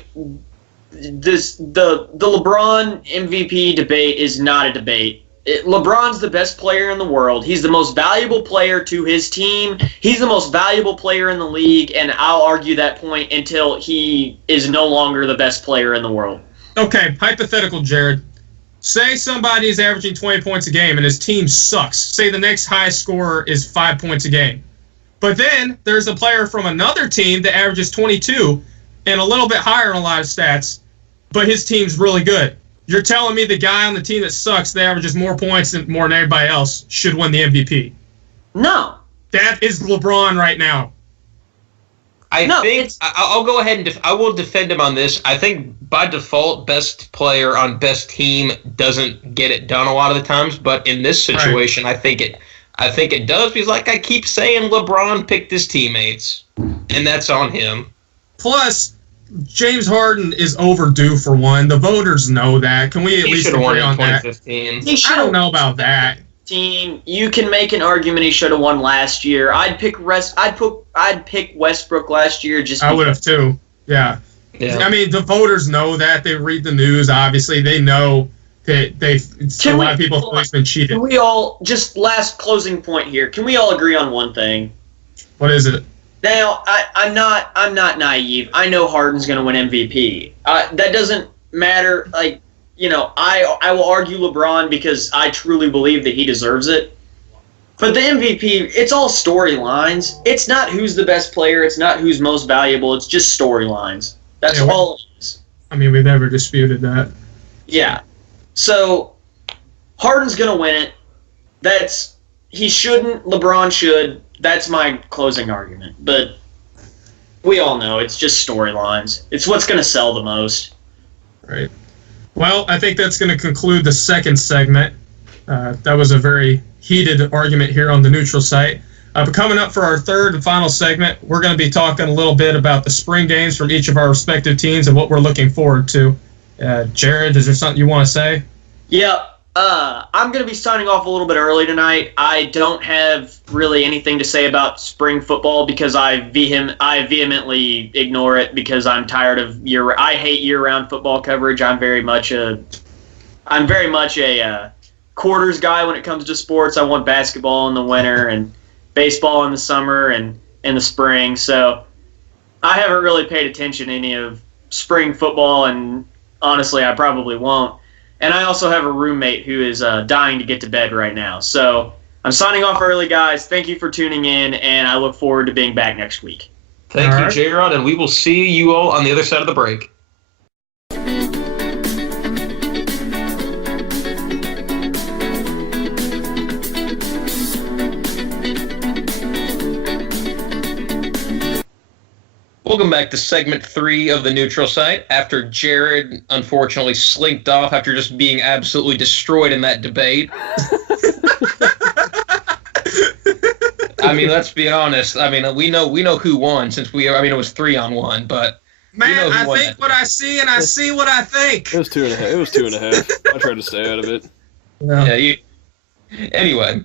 the LeBron MVP debate is not a debate. LeBron's the best player in the world. He's the most valuable player to his team. He's the most valuable player in the league, and I'll argue that point until he is no longer the best player in the world. Okay, hypothetical, Jared. say somebody is averaging 20 points a game and his team sucks. Say the next highest scorer is 5 points a game. But then there's a player from another team that averages 22 and a little bit higher in a lot of stats, but his team's really good. You're telling me the guy on the team that sucks, that averages more points than more than everybody else, should win the MVP? No. That is LeBron right now. I'll go ahead and I will defend him on this. I think by default, best player on best team doesn't get it done a lot of the times, but in this situation, right. I think it does because, like I keep saying, LeBron picked his teammates, and that's on him. Plus, James Harden is overdue for one. The voters know that. Can we at least agree on that? I don't know about that. You can make an argument he should have won last year. I'd pick Westbrook last year. I would have too. Yeah. I mean, the voters know that. They read the news. Obviously, they know that a lot of people have been cheated. Can we all just last closing point here? Can we all agree on one thing? What is it? Now, I'm not naive. I know Harden's going to win MVP. That doesn't matter. Like, you know, I will argue LeBron because I truly believe that he deserves it. But the MVP, it's all storylines. It's not who's the best player. It's not who's most valuable. It's just storylines. That's all it is. I mean, we've never disputed that. Yeah. So, Harden's going to win it. He shouldn't. LeBron should. That's my closing argument. But we all know it's just storylines. It's what's going to sell the most. Right. Well, I think that's going to conclude the second segment. That was a very heated argument here on the neutral site. But coming up for our third and final segment, we're going to be talking a little bit about the spring games from each of our respective teams and what we're looking forward to. Jared, is there something you want to say? Yeah. I'm going to be signing off a little bit early tonight. I don't have really anything to say about spring football because I vehemently ignore it because I'm tired of I hate year-round football coverage. I'm very much a quarters guy when it comes to sports. I want basketball in the winter and baseball in the summer and in the spring. So I haven't really paid attention to any of spring football, and honestly, I probably won't. And I also have a roommate who is dying to get to bed right now. So I'm signing off early, guys. Thank you for tuning in, and I look forward to being back next week. Thank you, J-Rod, and we will see you all on the other side of the break. Welcome back to segment 3 of the neutral site. After Jared unfortunately slinked off after just being absolutely destroyed in that debate. I mean, let's be honest. I mean, we know who won since it was 3-on-1, but man, I think what I see and I see what I think. It was 2.5. It was 2.5. I tried to stay out of it. Yeah. Anyway,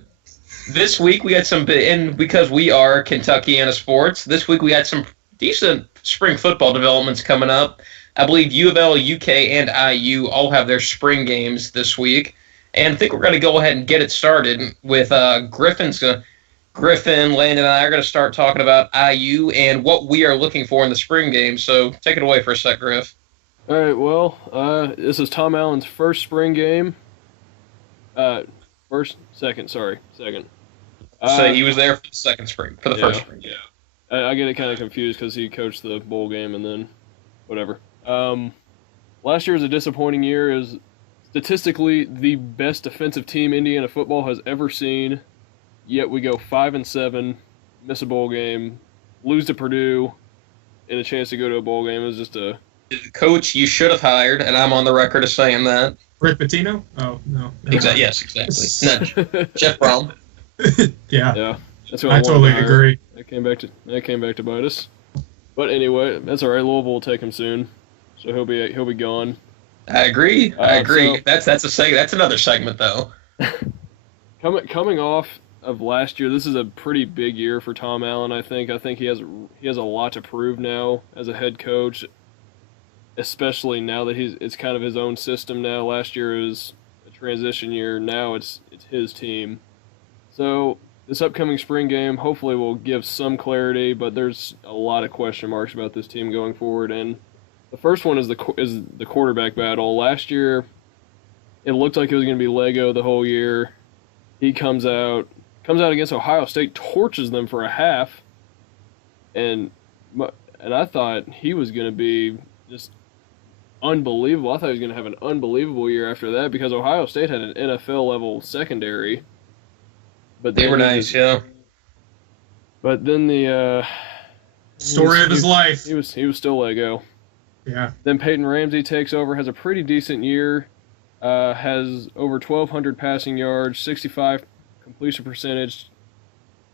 this week we had and because we are Kentuckiana sports, this week we had some decent spring football developments coming up. I believe UofL, UK, and IU all have their spring games this week. And I think we're going to go ahead and get it started with Griffin, Landon, and I are going to start talking about IU and what we are looking for in the spring game. So take it away for a sec, Griff. All right, well, this is Tom Allen's first spring game. Second. So he was there for the second spring, for the first spring. Yeah. I get it kind of confused because he coached the bowl game and then whatever. Last year was a disappointing year. It was statistically the best defensive team Indiana football has ever seen, yet we go 5-7, miss a bowl game, lose to Purdue, and a chance to go to a bowl game. It was just a... Coach you should have hired, and I'm on the record of saying that. Rick Pitino? Oh, no. Exactly. Yes, exactly. No, Jeff Brom. Yeah. That's what I totally agree. That came back to bite us. But anyway, that's all right. Louisville will take him soon, so he'll be gone. I agree. So, that's another segment though. Coming off of last year, this is a pretty big year for Tom Allen. I think he has a lot to prove now as a head coach, especially now that it's kind of his own system now. Last year was a transition year. Now it's his team. So this upcoming spring game hopefully will give some clarity, but there's a lot of question marks about this team going forward. And the first one is the quarterback battle. Last year, It looked like it was going to be Lego the whole year. He comes out against Ohio State, torches them for a half, and I thought he was going to be just unbelievable. I thought he was going to have an unbelievable year after that because Ohio State had an NFL level secondary. But they were nice, yeah. But then the story of his life. He was still Lego. Yeah. Then Peyton Ramsey takes over, has a pretty decent year, has over 1,200 passing yards, 65 completion percentage,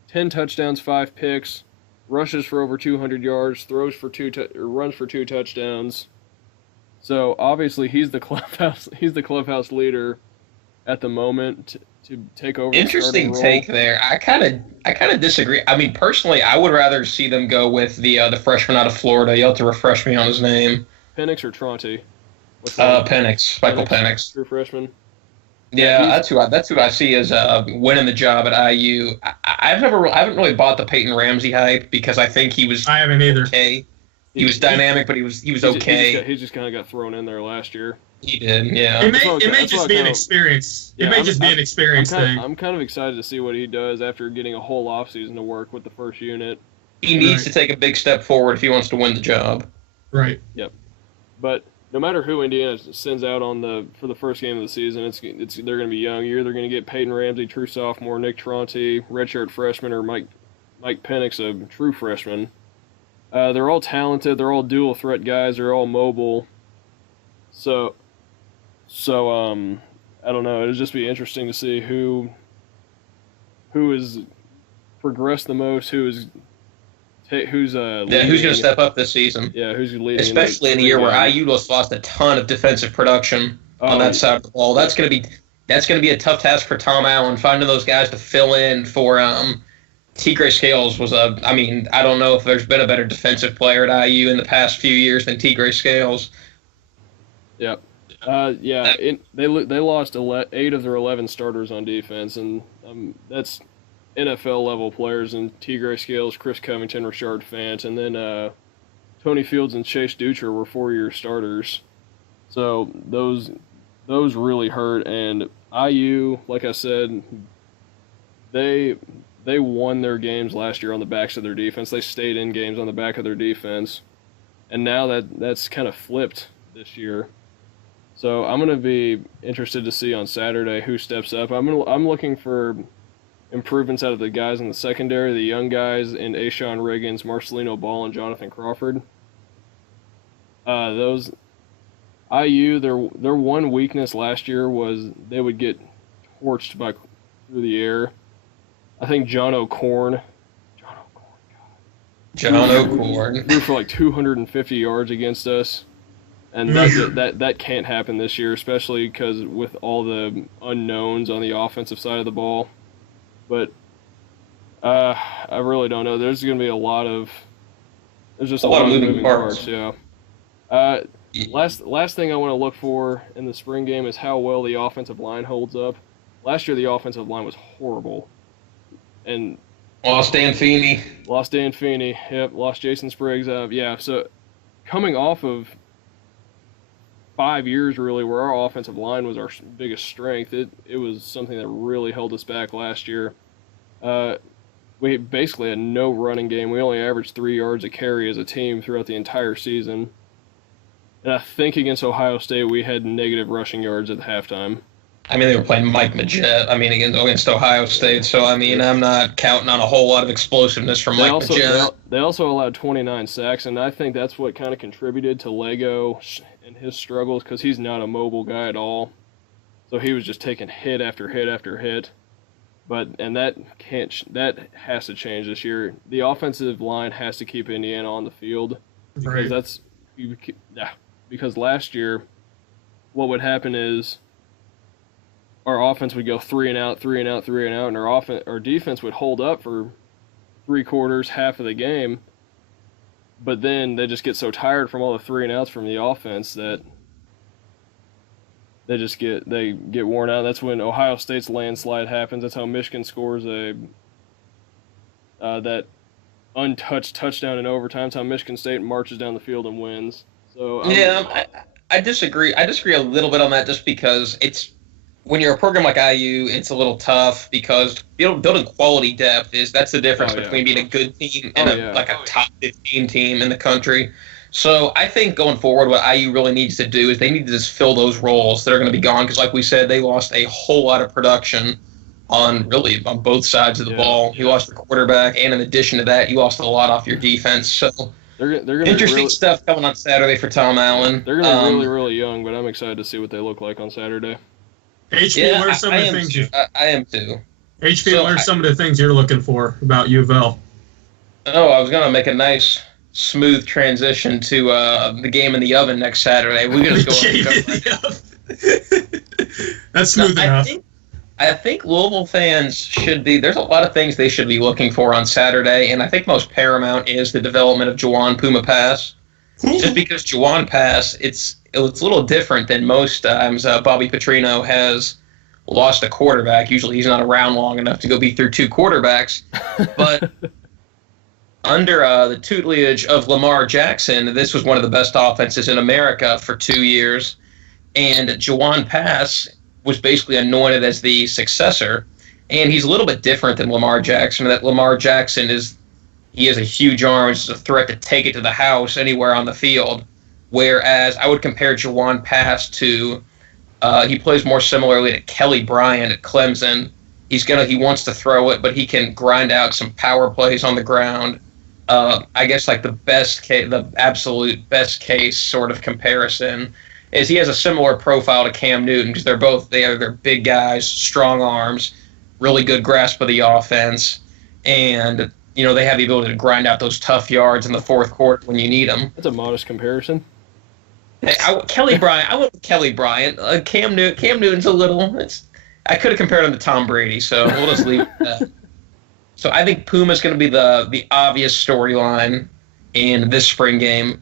10 touchdowns, 5 picks, rushes for over 200 yards, runs for 2 touchdowns. So obviously he's the clubhouse leader at the moment to take over. Interesting take there. I kind of disagree. I mean, personally, I would rather see them go with the freshman out of Florida. You'll have to refresh me on his name. Penix or Tronte? Penix, Michael Penix. True freshman. Yeah, that's who I see as winning the job at IU. I haven't really bought the Peyton Ramsey hype because I think he was. I haven't either. Okay. He was dynamic, but he was okay. He just kind of got thrown in there last year. He did, yeah. It may just be an experience. It may just be an experience thing. I'm kind of excited to see what he does after getting a whole offseason to work with the first unit. He needs to take a big step forward if he wants to win the job. Right. Yep. But no matter who Indiana sends out for the first game of the season, they're going to be young. You're either going to get Peyton Ramsey, true sophomore, Nick Tronte, redshirt freshman, or Mike Penix, a true freshman. They're all talented. They're all dual threat guys. They're all mobile. So I don't know. It'll just be interesting to see who has progressed the most, who's going to step up this season. Yeah, who's leading. Especially in a year where IU lost a ton of defensive production on that side of the ball. That's going to be a tough task for Tom Allen, finding those guys to fill in for Tigray Scales I don't know if there's been a better defensive player at IU in the past few years than Tigray Scales. Yep. They lost 8 of their 11 starters on defense, and that's NFL level players. And Tigray Scales, Chris Covington, Rashard Fant, and then Tony Fields and Chase Dutcher were 4-year starters. So those really hurt. And IU, like I said, they won their games last year on the backs of their defense. They stayed in games on the back of their defense, and now that's kind of flipped this year. So I'm going to be interested to see on Saturday who steps up. I'm looking for improvements out of the guys in the secondary, the young guys in Ashawn Riggins, Marcelino Ball, and Jonathan Crawford. Those IU, their one weakness last year was they would get torched through the air. I think John O'Corn threw for like 250 yards against us. And that can't happen this year, especially because with all the unknowns on the offensive side of the ball. But I really don't know. There's going to be a lot of moving parts. Yeah. Last thing I want to look for in the spring game is how well the offensive line holds up. Last year the offensive line was horrible, and lost Dan Feeney. Yep. Lost Jason Spriggs. So coming off of 5 years really where our offensive line was our biggest strength, it was something that really held us back last year. We basically had no running game. We only averaged 3 yards a carry as a team throughout the entire season. And I think against Ohio State we had negative rushing yards at halftime. They were playing Mike Majette, against Ohio State. So, I'm not counting on a whole lot of explosiveness from Mike Majette. They also allowed 29 sacks, and I think that's what kind of contributed to Lego and his struggles because he's not a mobile guy at all. So he was just taking hit after hit after hit. That has to change this year. The offensive line has to keep Indiana on the field because because last year what would happen is our offense would go 3 and out, and our defense would hold up for 3 quarters, half of the game. But then they just get so tired from all the 3 and outs from the offense that they get worn out. That's when Ohio State's landslide happens. That's how Michigan scores that untouched touchdown in overtime. That's how Michigan State marches down the field and wins. So I disagree. I disagree a little bit on that just because when you're a program like IU, it's a little tough because building quality depth that's the difference between being a good team and a top 15 team in the country. So I think going forward, what IU really needs to do is they need to just fill those roles that are going to be gone because, like we said, they lost a whole lot of production on both sides of the ball. You lost the quarterback, and in addition to that, you lost a lot off your defense. So they're gonna interesting stuff coming on Saturday for Tom Allen. They're going to be really, really young, but I'm excited to see what they look like on Saturday. HP, what are some of the things I am too. HP, what are some of the things you're looking for about UofL? Oh, I was going to make a nice, smooth transition to the game in the oven next Saturday. We're going to go. That's smooth enough. I think Louisville fans should be. There's a lot of things they should be looking for on Saturday, and I think most paramount is the development of Juwan Puma Pass. Just because Juwan Pass, it's a little different than most times. Bobby Petrino has lost a quarterback. Usually he's not around long enough to go be through two quarterbacks. But under the tutelage of Lamar Jackson, this was one of the best offenses in America for 2 years. And Juwan Pass was basically anointed as the successor. And he's a little bit different than Lamar Jackson. That Lamar Jackson he has a huge arm. It's a threat to take it to the house anywhere on the field. Whereas I would compare Juwan Pass to, he plays more similarly to Kelly Bryant at Clemson. He wants to throw it, but he can grind out some power plays on the ground. I guess like the absolute best case sort of comparison is he has a similar profile to Cam Newton because they're big guys, strong arms, really good grasp of the offense, and they have the ability to grind out those tough yards in the fourth quarter when you need them. That's a modest comparison. Kelly Bryant. I went with Kelly Bryant. Cam Newton's a little. I could have compared him to Tom Brady, so we'll just leave it at that. So I think Puma's going to be the obvious storyline in this spring game.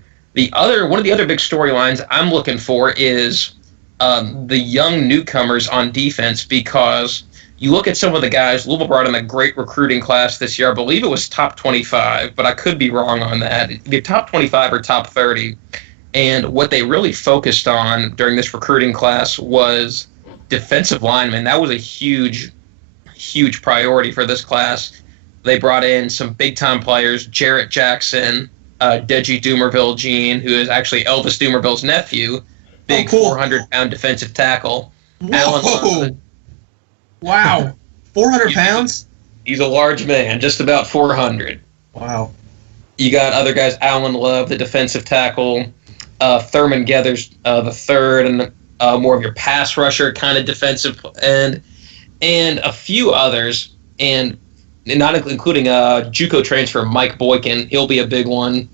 One of the other big storylines I'm looking for is the young newcomers on defense, because you look at some of the guys. Louisville brought in a great recruiting class this year. I believe it was top 25, but I could be wrong on that. Either top 25 or top 30. And what they really focused on during this recruiting class was defensive linemen. That was a huge, huge priority for this class. They brought in some big-time players, Jarrett Jackson, Deji Dumerville-Jean, who is actually Elvis Dumerville's nephew, big 400-pound defensive tackle. Whoa. Wow. 400 pounds? He's a large man, just about 400. Wow. You got other guys, Alan Love, the defensive tackle, Thurman Geathers, the third, and more of your pass rusher kind of defensive end, and a few others, and not including JUCO transfer Mike Boykin. He'll be a big one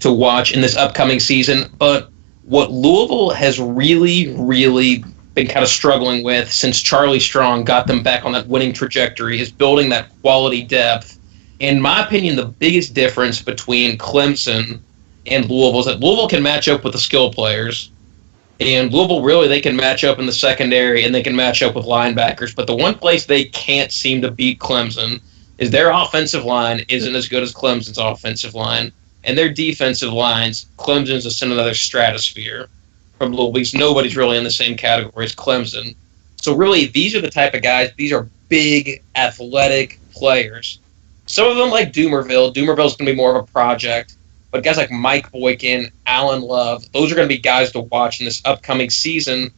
to watch in this upcoming season. But what Louisville has really, really been kind of struggling with since Charlie Strong got them back on that winning trajectory is building that quality depth. In my opinion, the biggest difference between Clemson and Louisville is that Louisville can match up with the skill players. And Louisville, really, they can match up in the secondary and they can match up with linebackers. But the one place they can't seem to beat Clemson is their offensive line isn't as good as Clemson's offensive line. And their defensive lines, Clemson's just in another stratosphere from Louisville. Nobody's really in the same category as Clemson. So really, these are the type of guys, these are big, athletic players. Some of them like Dumerville. Dumerville's going to be more of a project. But guys like Mike Boykin, Alan Love, those are going to be guys to watch in this upcoming season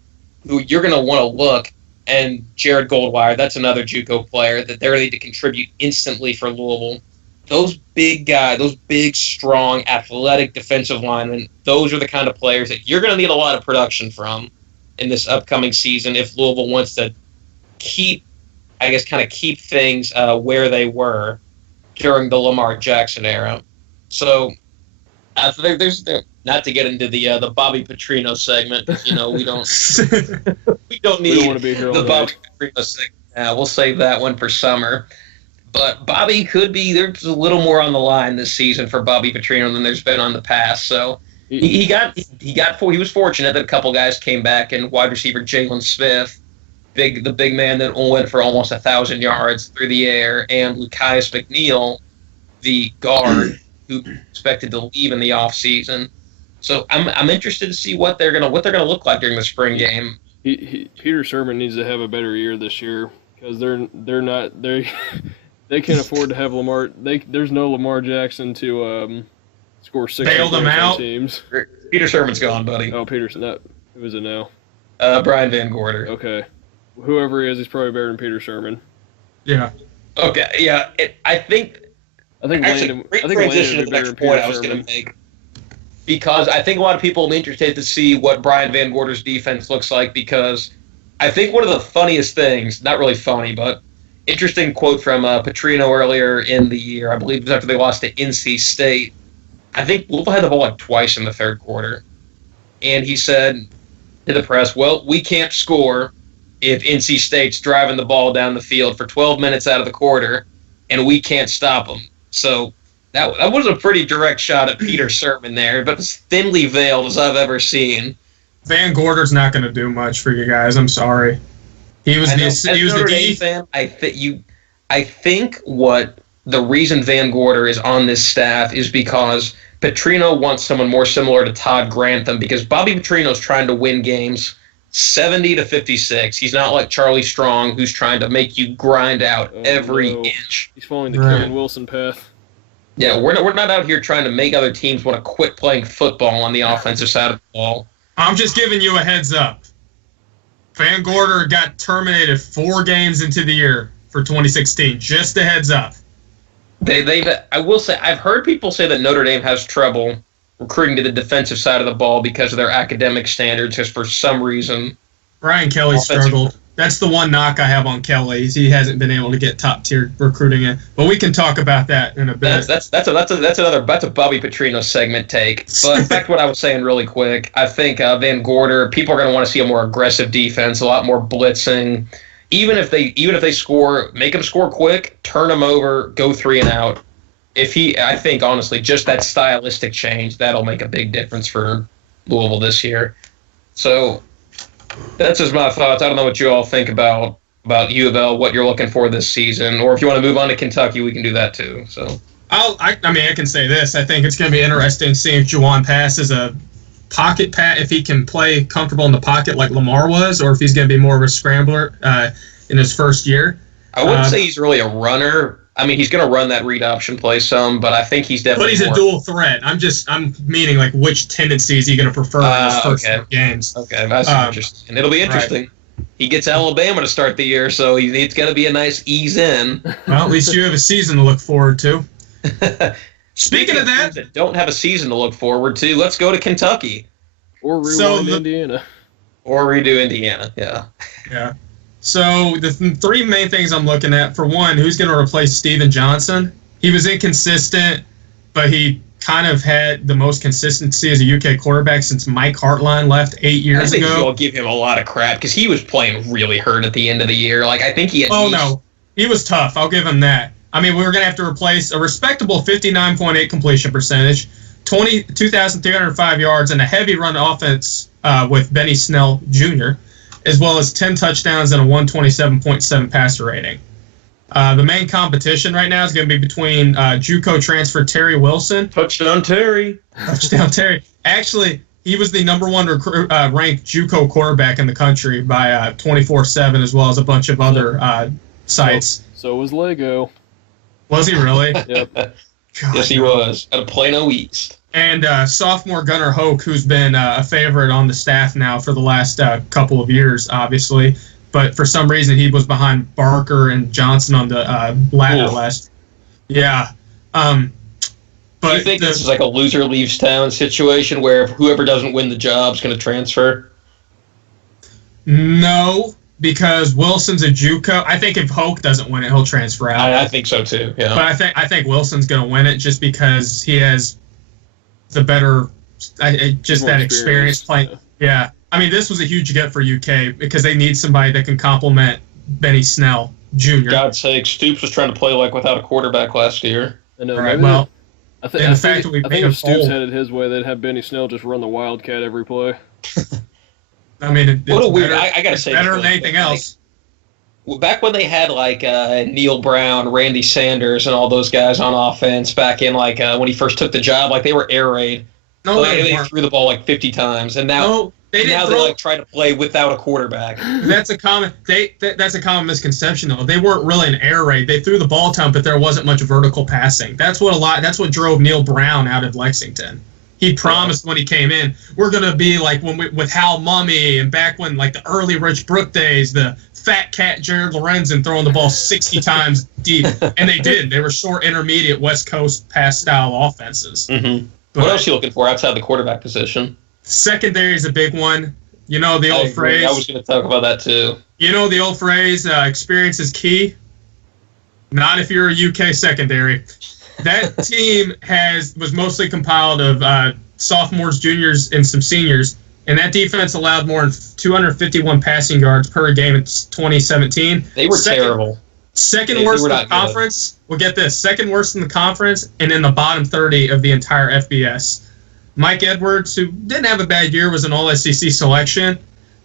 who you're going to want to look. And Jared Goldwire, that's another JUCO player that they're ready to contribute instantly for Louisville. Those big guys, those big, strong, athletic defensive linemen, those are the kind of players that you're going to need a lot of production from in this upcoming season if Louisville wants to keep things where they were during the Lamar Jackson era. So there's not to get into the Bobby Petrino segment. We don't we don't need want to be here all the day. Bobby Petrino segment. We'll save that one for summer. But Bobby there's a little more on the line this season for Bobby Petrino than there's been on the past. So he was fortunate that a couple guys came back, and wide receiver Jalen Smith, the big man that went for almost 1,000 yards through the air, and Lucius McNeil, the guard who expected to leave in the offseason. So I'm interested to see what they're gonna look like during the spring game. Peter Sherman needs to have a better year this year because they can't afford to have Lamar. There's no Lamar Jackson to score 60 bail them points on out. teams. Peter Sherman's gone, buddy. Oh, Peterson. Who is it now? Brian Van Gorder. Okay. Whoever he is, he's probably better than Peter Sherman. Yeah. Okay, yeah. I think Landon, great I think transition to Landon the would be next better point than I was Peter going to Sherman. make. Because I think a lot of people will be interested to see what Brian Van Gorder's defense looks like, because I think one of the funniest things, not really funny, but interesting quote from Petrino earlier in the year, I believe it was after they lost to NC State. I think Louisville had the ball like twice in the third quarter. And he said to the press, well, we can't score if NC State's driving the ball down the field for 12 minutes out of the quarter, and we can't stop them. So that was a pretty direct shot at Peter Sherman there, but as thinly veiled as I've ever seen. Van Gorder's not going to do much for you guys. I'm sorry. He was the D fan. I think what the reason Van Gorder is on this staff is because Petrino wants someone more similar to Todd Grantham, because Bobby Petrino's trying to win games 70-56. He's not like Charlie Strong, who's trying to make you grind out every inch. He's following the Kevin Wilson path. Yeah, we're not out here trying to make other teams want to quit playing football on the offensive side of the ball. I'm just giving you a heads up. Van Gorder got terminated 4 games into the year for 2016. Just a heads up. I will say, I've heard people say that Notre Dame has trouble recruiting to the defensive side of the ball because of their academic standards, because for some reason Brian Kelly struggled. That's the one knock I have on Kelly. He hasn't been able to get top tier recruiting in. But we can talk about that in a bit. That's a Bobby Petrino segment take. But back to what I was saying really quick. I think Van Gorder, people are going to want to see a more aggressive defense, a lot more blitzing. Even if they score, make them score quick, turn them over, go 3 and out. I think honestly, just that stylistic change, that'll make a big difference for Louisville this year. So that's just my thoughts. I don't know what you all think about UofL, what you're looking for this season, or if you want to move on to Kentucky, we can do that too. So I can say this. I think it's going to be interesting seeing if Juwan Pass is a pocket pat, if he can play comfortable in the pocket like Lamar was, or if he's going to be more of a scrambler in his first year. I wouldn't say he's really a runner. I mean, he's going to run that read option play some, but I think he's definitely. But he's a dual threat. I'm meaning like which tendency is he going to prefer in his first 4 games? Okay, that's interesting. And it'll be interesting. Right. He gets Alabama to start the year, so it's going to be a nice ease in. Well, at least you have a season to look forward to. Speaking of that, don't have a season to look forward to. Let's go to Kentucky. Or rewind Indiana. Or redo Indiana. Yeah. Yeah. So the 3 main things I'm looking at, for one, who's going to replace Steven Johnson? He was inconsistent, but he kind of had the most consistency as a UK quarterback since Mike Hartline left 8 years ago. I think you'll give him a lot of crap because he was playing really hurt at the end of the year. Like, I think he had... no. He was tough. I'll give him that. I mean, we were going to have to replace a respectable 59.8 completion percentage, 2,305 yards, and a heavy run offense with Benny Snell Jr., as well as 10 touchdowns and a 127.7 passer rating. The main competition right now is going to be between JUCO transfer Terry Wilson. Touchdown Terry. Actually, he was the number 1 ranked JUCO quarterback in the country by 24/7, as well as a bunch of other sites. So was Lego. Was he really? Yep. God, yes, he was, at Plano East. And sophomore Gunnar Hoke, who's been a favorite on the staff now for the last couple of years, obviously. But for some reason, he was behind Barker and Johnson on the ladder last. Yeah. Do you think this is like a loser leaves town situation where whoever doesn't win the job is going to transfer? No, because Wilson's a JUCO. I think if Hoke doesn't win it, he'll transfer out. I think so too. Yeah. But I think Wilson's going to win it just because he has the better, just that experience playing. Yeah. I mean, this was a huge get for UK because they need somebody that can complement Benny Snell Jr. God's sake, Stoops was trying to play like without a quarterback last year. I know. Right, well, I think if Stoops had it his way, they'd have Benny Snell just run the Wildcat every play. I mean, what a weird. I gotta say, better than anything else. Back when they had like Neil Brown, Randy Sanders, and all those guys on offense, back in like when he first took the job, like they were air raid. No, they threw the ball like 50 times, and now They try to play without a quarterback. That's a common misconception though. They weren't really an air raid. They threw the ball a ton, but there wasn't much vertical passing. That's what drove Neil Brown out of Lexington. He promised when he came in, we're gonna be like with Hal Mummy and back when like the early Rich Brook days, the fat cat Jared Lorenzen throwing the ball 60 times deep, and they did. They were short, intermediate West Coast pass style offenses. Mm-hmm. What else are you looking for outside the quarterback position? Secondary is a big one. You know the old phrase. I was going to talk about that too. You know the old phrase, experience is key. Not if you're a UK secondary. That team was mostly compiled of sophomores, juniors, and some seniors, and that defense allowed more than 251 passing yards per game in 2017. They were terrible. Second worst in the conference. Well, get this. Second worst in the conference and in the bottom 30 of the entire FBS. Mike Edwards, who didn't have a bad year, was an All-SEC selection,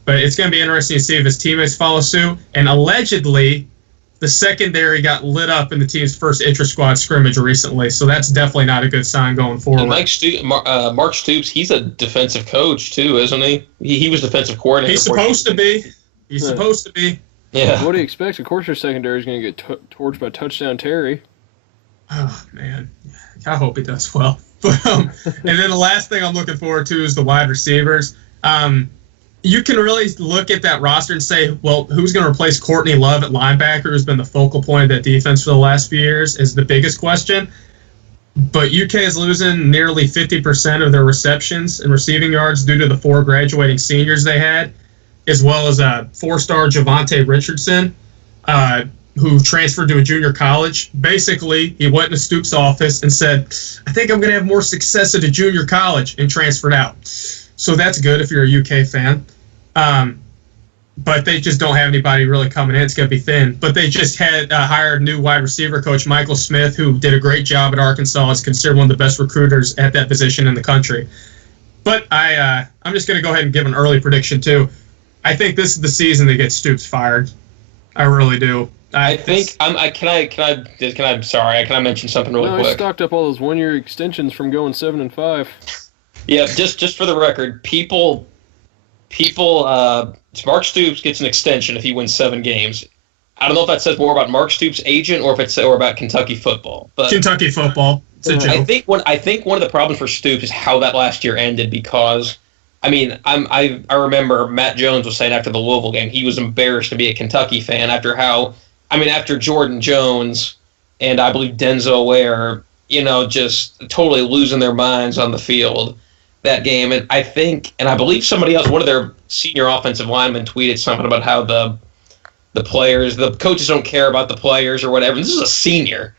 but it's going to be interesting to see if his teammates follow suit. And allegedly, the secondary got lit up in the team's first intra-squad scrimmage recently, so that's definitely not a good sign going forward. And Mark Stoops, he's a defensive coach too, isn't he? He was defensive coordinator. He's supposed to be. Supposed to be. Yeah. What do you expect? Of course your secondary is going to get torched by Touchdown Terry. Oh, man. I hope he does well. But, and then the last thing I'm looking forward to is the wide receivers. You can really look at that roster and say, well, who's going to replace Courtney Love at linebacker, who's been the focal point of that defense for the last few years, is the biggest question. But UK is losing nearly 50% of their receptions and receiving yards due to the 4 graduating seniors they had, as well as a 4-star Javante Richardson, who transferred to a junior college. Basically, he went into Stoops' office and said, I think I'm going to have more success at a junior college, and transferred out. So that's good if you're a UK fan. But they just don't have anybody really coming in. It's going to be thin. But they just had hired new wide receiver coach Michael Smith, who did a great job at Arkansas. Is considered one of the best recruiters at that position in the country. But I'm just going to go ahead and give an early prediction, too. I think this is the season that gets Stoops fired. I really do. Can I mention something really quick? I stocked up all those 1-year extensions from going 7-5. Yeah, just for the record, Mark Stoops gets an extension if he wins 7 games. I don't know if that says more about Mark Stoops' agent or about Kentucky football. But Kentucky football. It's a joke. I think one of the problems for Stoops is how that last year ended, because I remember Matt Jones was saying after the Louisville game he was embarrassed to be a Kentucky fan after Jordan Jones and I believe Denzel Ware, just totally losing their minds on the field that game. And I believe somebody else, one of their senior offensive linemen, tweeted something about how the coaches don't care about the players or whatever. And this is a senior.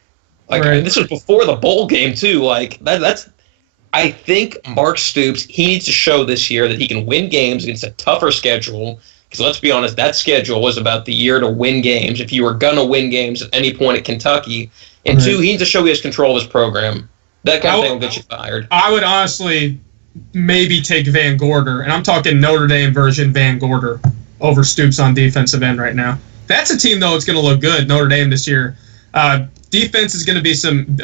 Right. This was before the bowl game too. I think Mark Stoops, he needs to show this year that he can win games against a tougher schedule. Because let's be honest, that schedule was about the year to win games. If you were going to win games at any point at Kentucky. And 2, he needs to show he has control of his program. That kind of thing will get you fired. I would honestly maybe take Van Gorder, and I'm talking Notre Dame version Van Gorder, over Stoops on defensive end right now. That's a team, though, that's going to look good, Notre Dame this year. Defense is going to be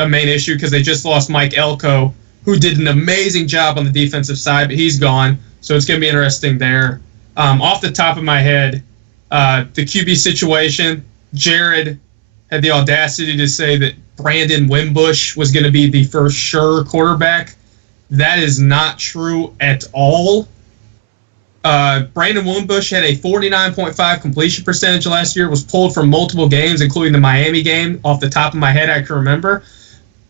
a main issue because they just lost Mike Elko, who did an amazing job on the defensive side, but he's gone. So it's going to be interesting there. Off the top of my head, the QB situation, Jared had the audacity to say that Brandon Wimbush was going to be the first sure quarterback. That is not true at all. Brandon Wimbush had a 49.5 completion percentage last year, was pulled from multiple games, including the Miami game. Off the top of my head, I can remember.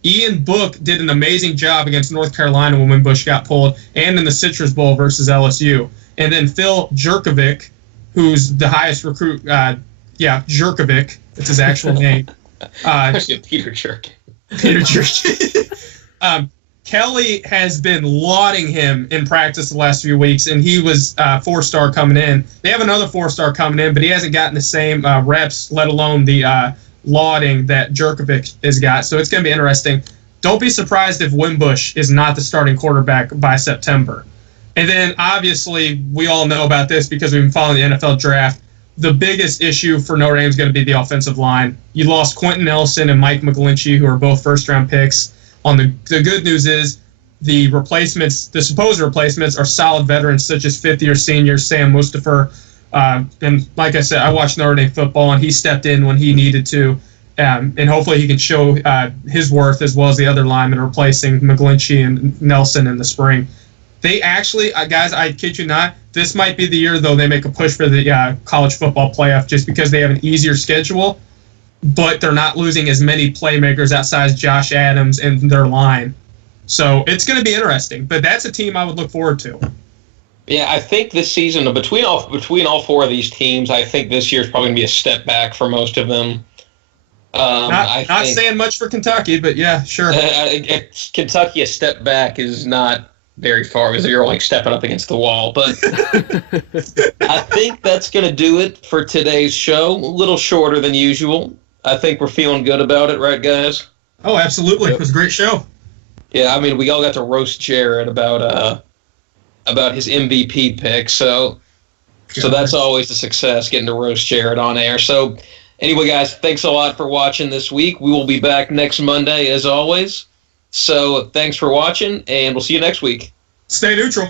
Ian Book did an amazing job against North Carolina when Wimbush got pulled, and in the Citrus Bowl versus LSU. And then Phil Jurkovic, who's the highest recruit. Jurkovic. That's his actual name. Peter Jurk. Peter Jurk. Kelly has been lauding him in practice the last few weeks, and he was 4-star coming in. They have another 4-star coming in, but he hasn't gotten the same reps, let alone the lauding that Jurkovic has got. So it's going to be interesting. Don't be surprised if Wimbush is not the starting quarterback by September. And then, obviously, we all know about this because we've been following the NFL draft. The biggest issue for Notre Dame is going to be the offensive line. You lost Quentin Nelson and Mike McGlinchey, who are both first-round picks. The good news is the replacements, the supposed replacements, are solid veterans such as fifth-year senior Sam Mustapher. And like I said, I watched Notre Dame football, and he stepped in when he needed to. And hopefully he can show his worth as well as the other linemen replacing McGlinchey and Nelson in the spring. They actually, guys, I kid you not, this might be the year, though, they make a push for the college football playoff just because they have an easier schedule, but they're not losing as many playmakers outside Josh Adams and their line. So it's going to be interesting, but that's a team I would look forward to. Yeah, I think this season, between all four of these teams, I think this year is probably going to be a step back for most of them. Not saying much for Kentucky, but yeah, sure. Kentucky, a step back is not very far because you're like stepping up against the wall. But I think that's going to do it for today's show. A little shorter than usual. I think we're feeling good about it, right, guys? Oh, absolutely. It was a great show. Yeah, I mean, we all got to roast Jared about his MVP pick, so that's always a success, getting to roast Jared on air. So anyway, guys, thanks a lot for watching this week. We will be back next Monday, as always. So thanks for watching, and we'll see you next week. Stay neutral.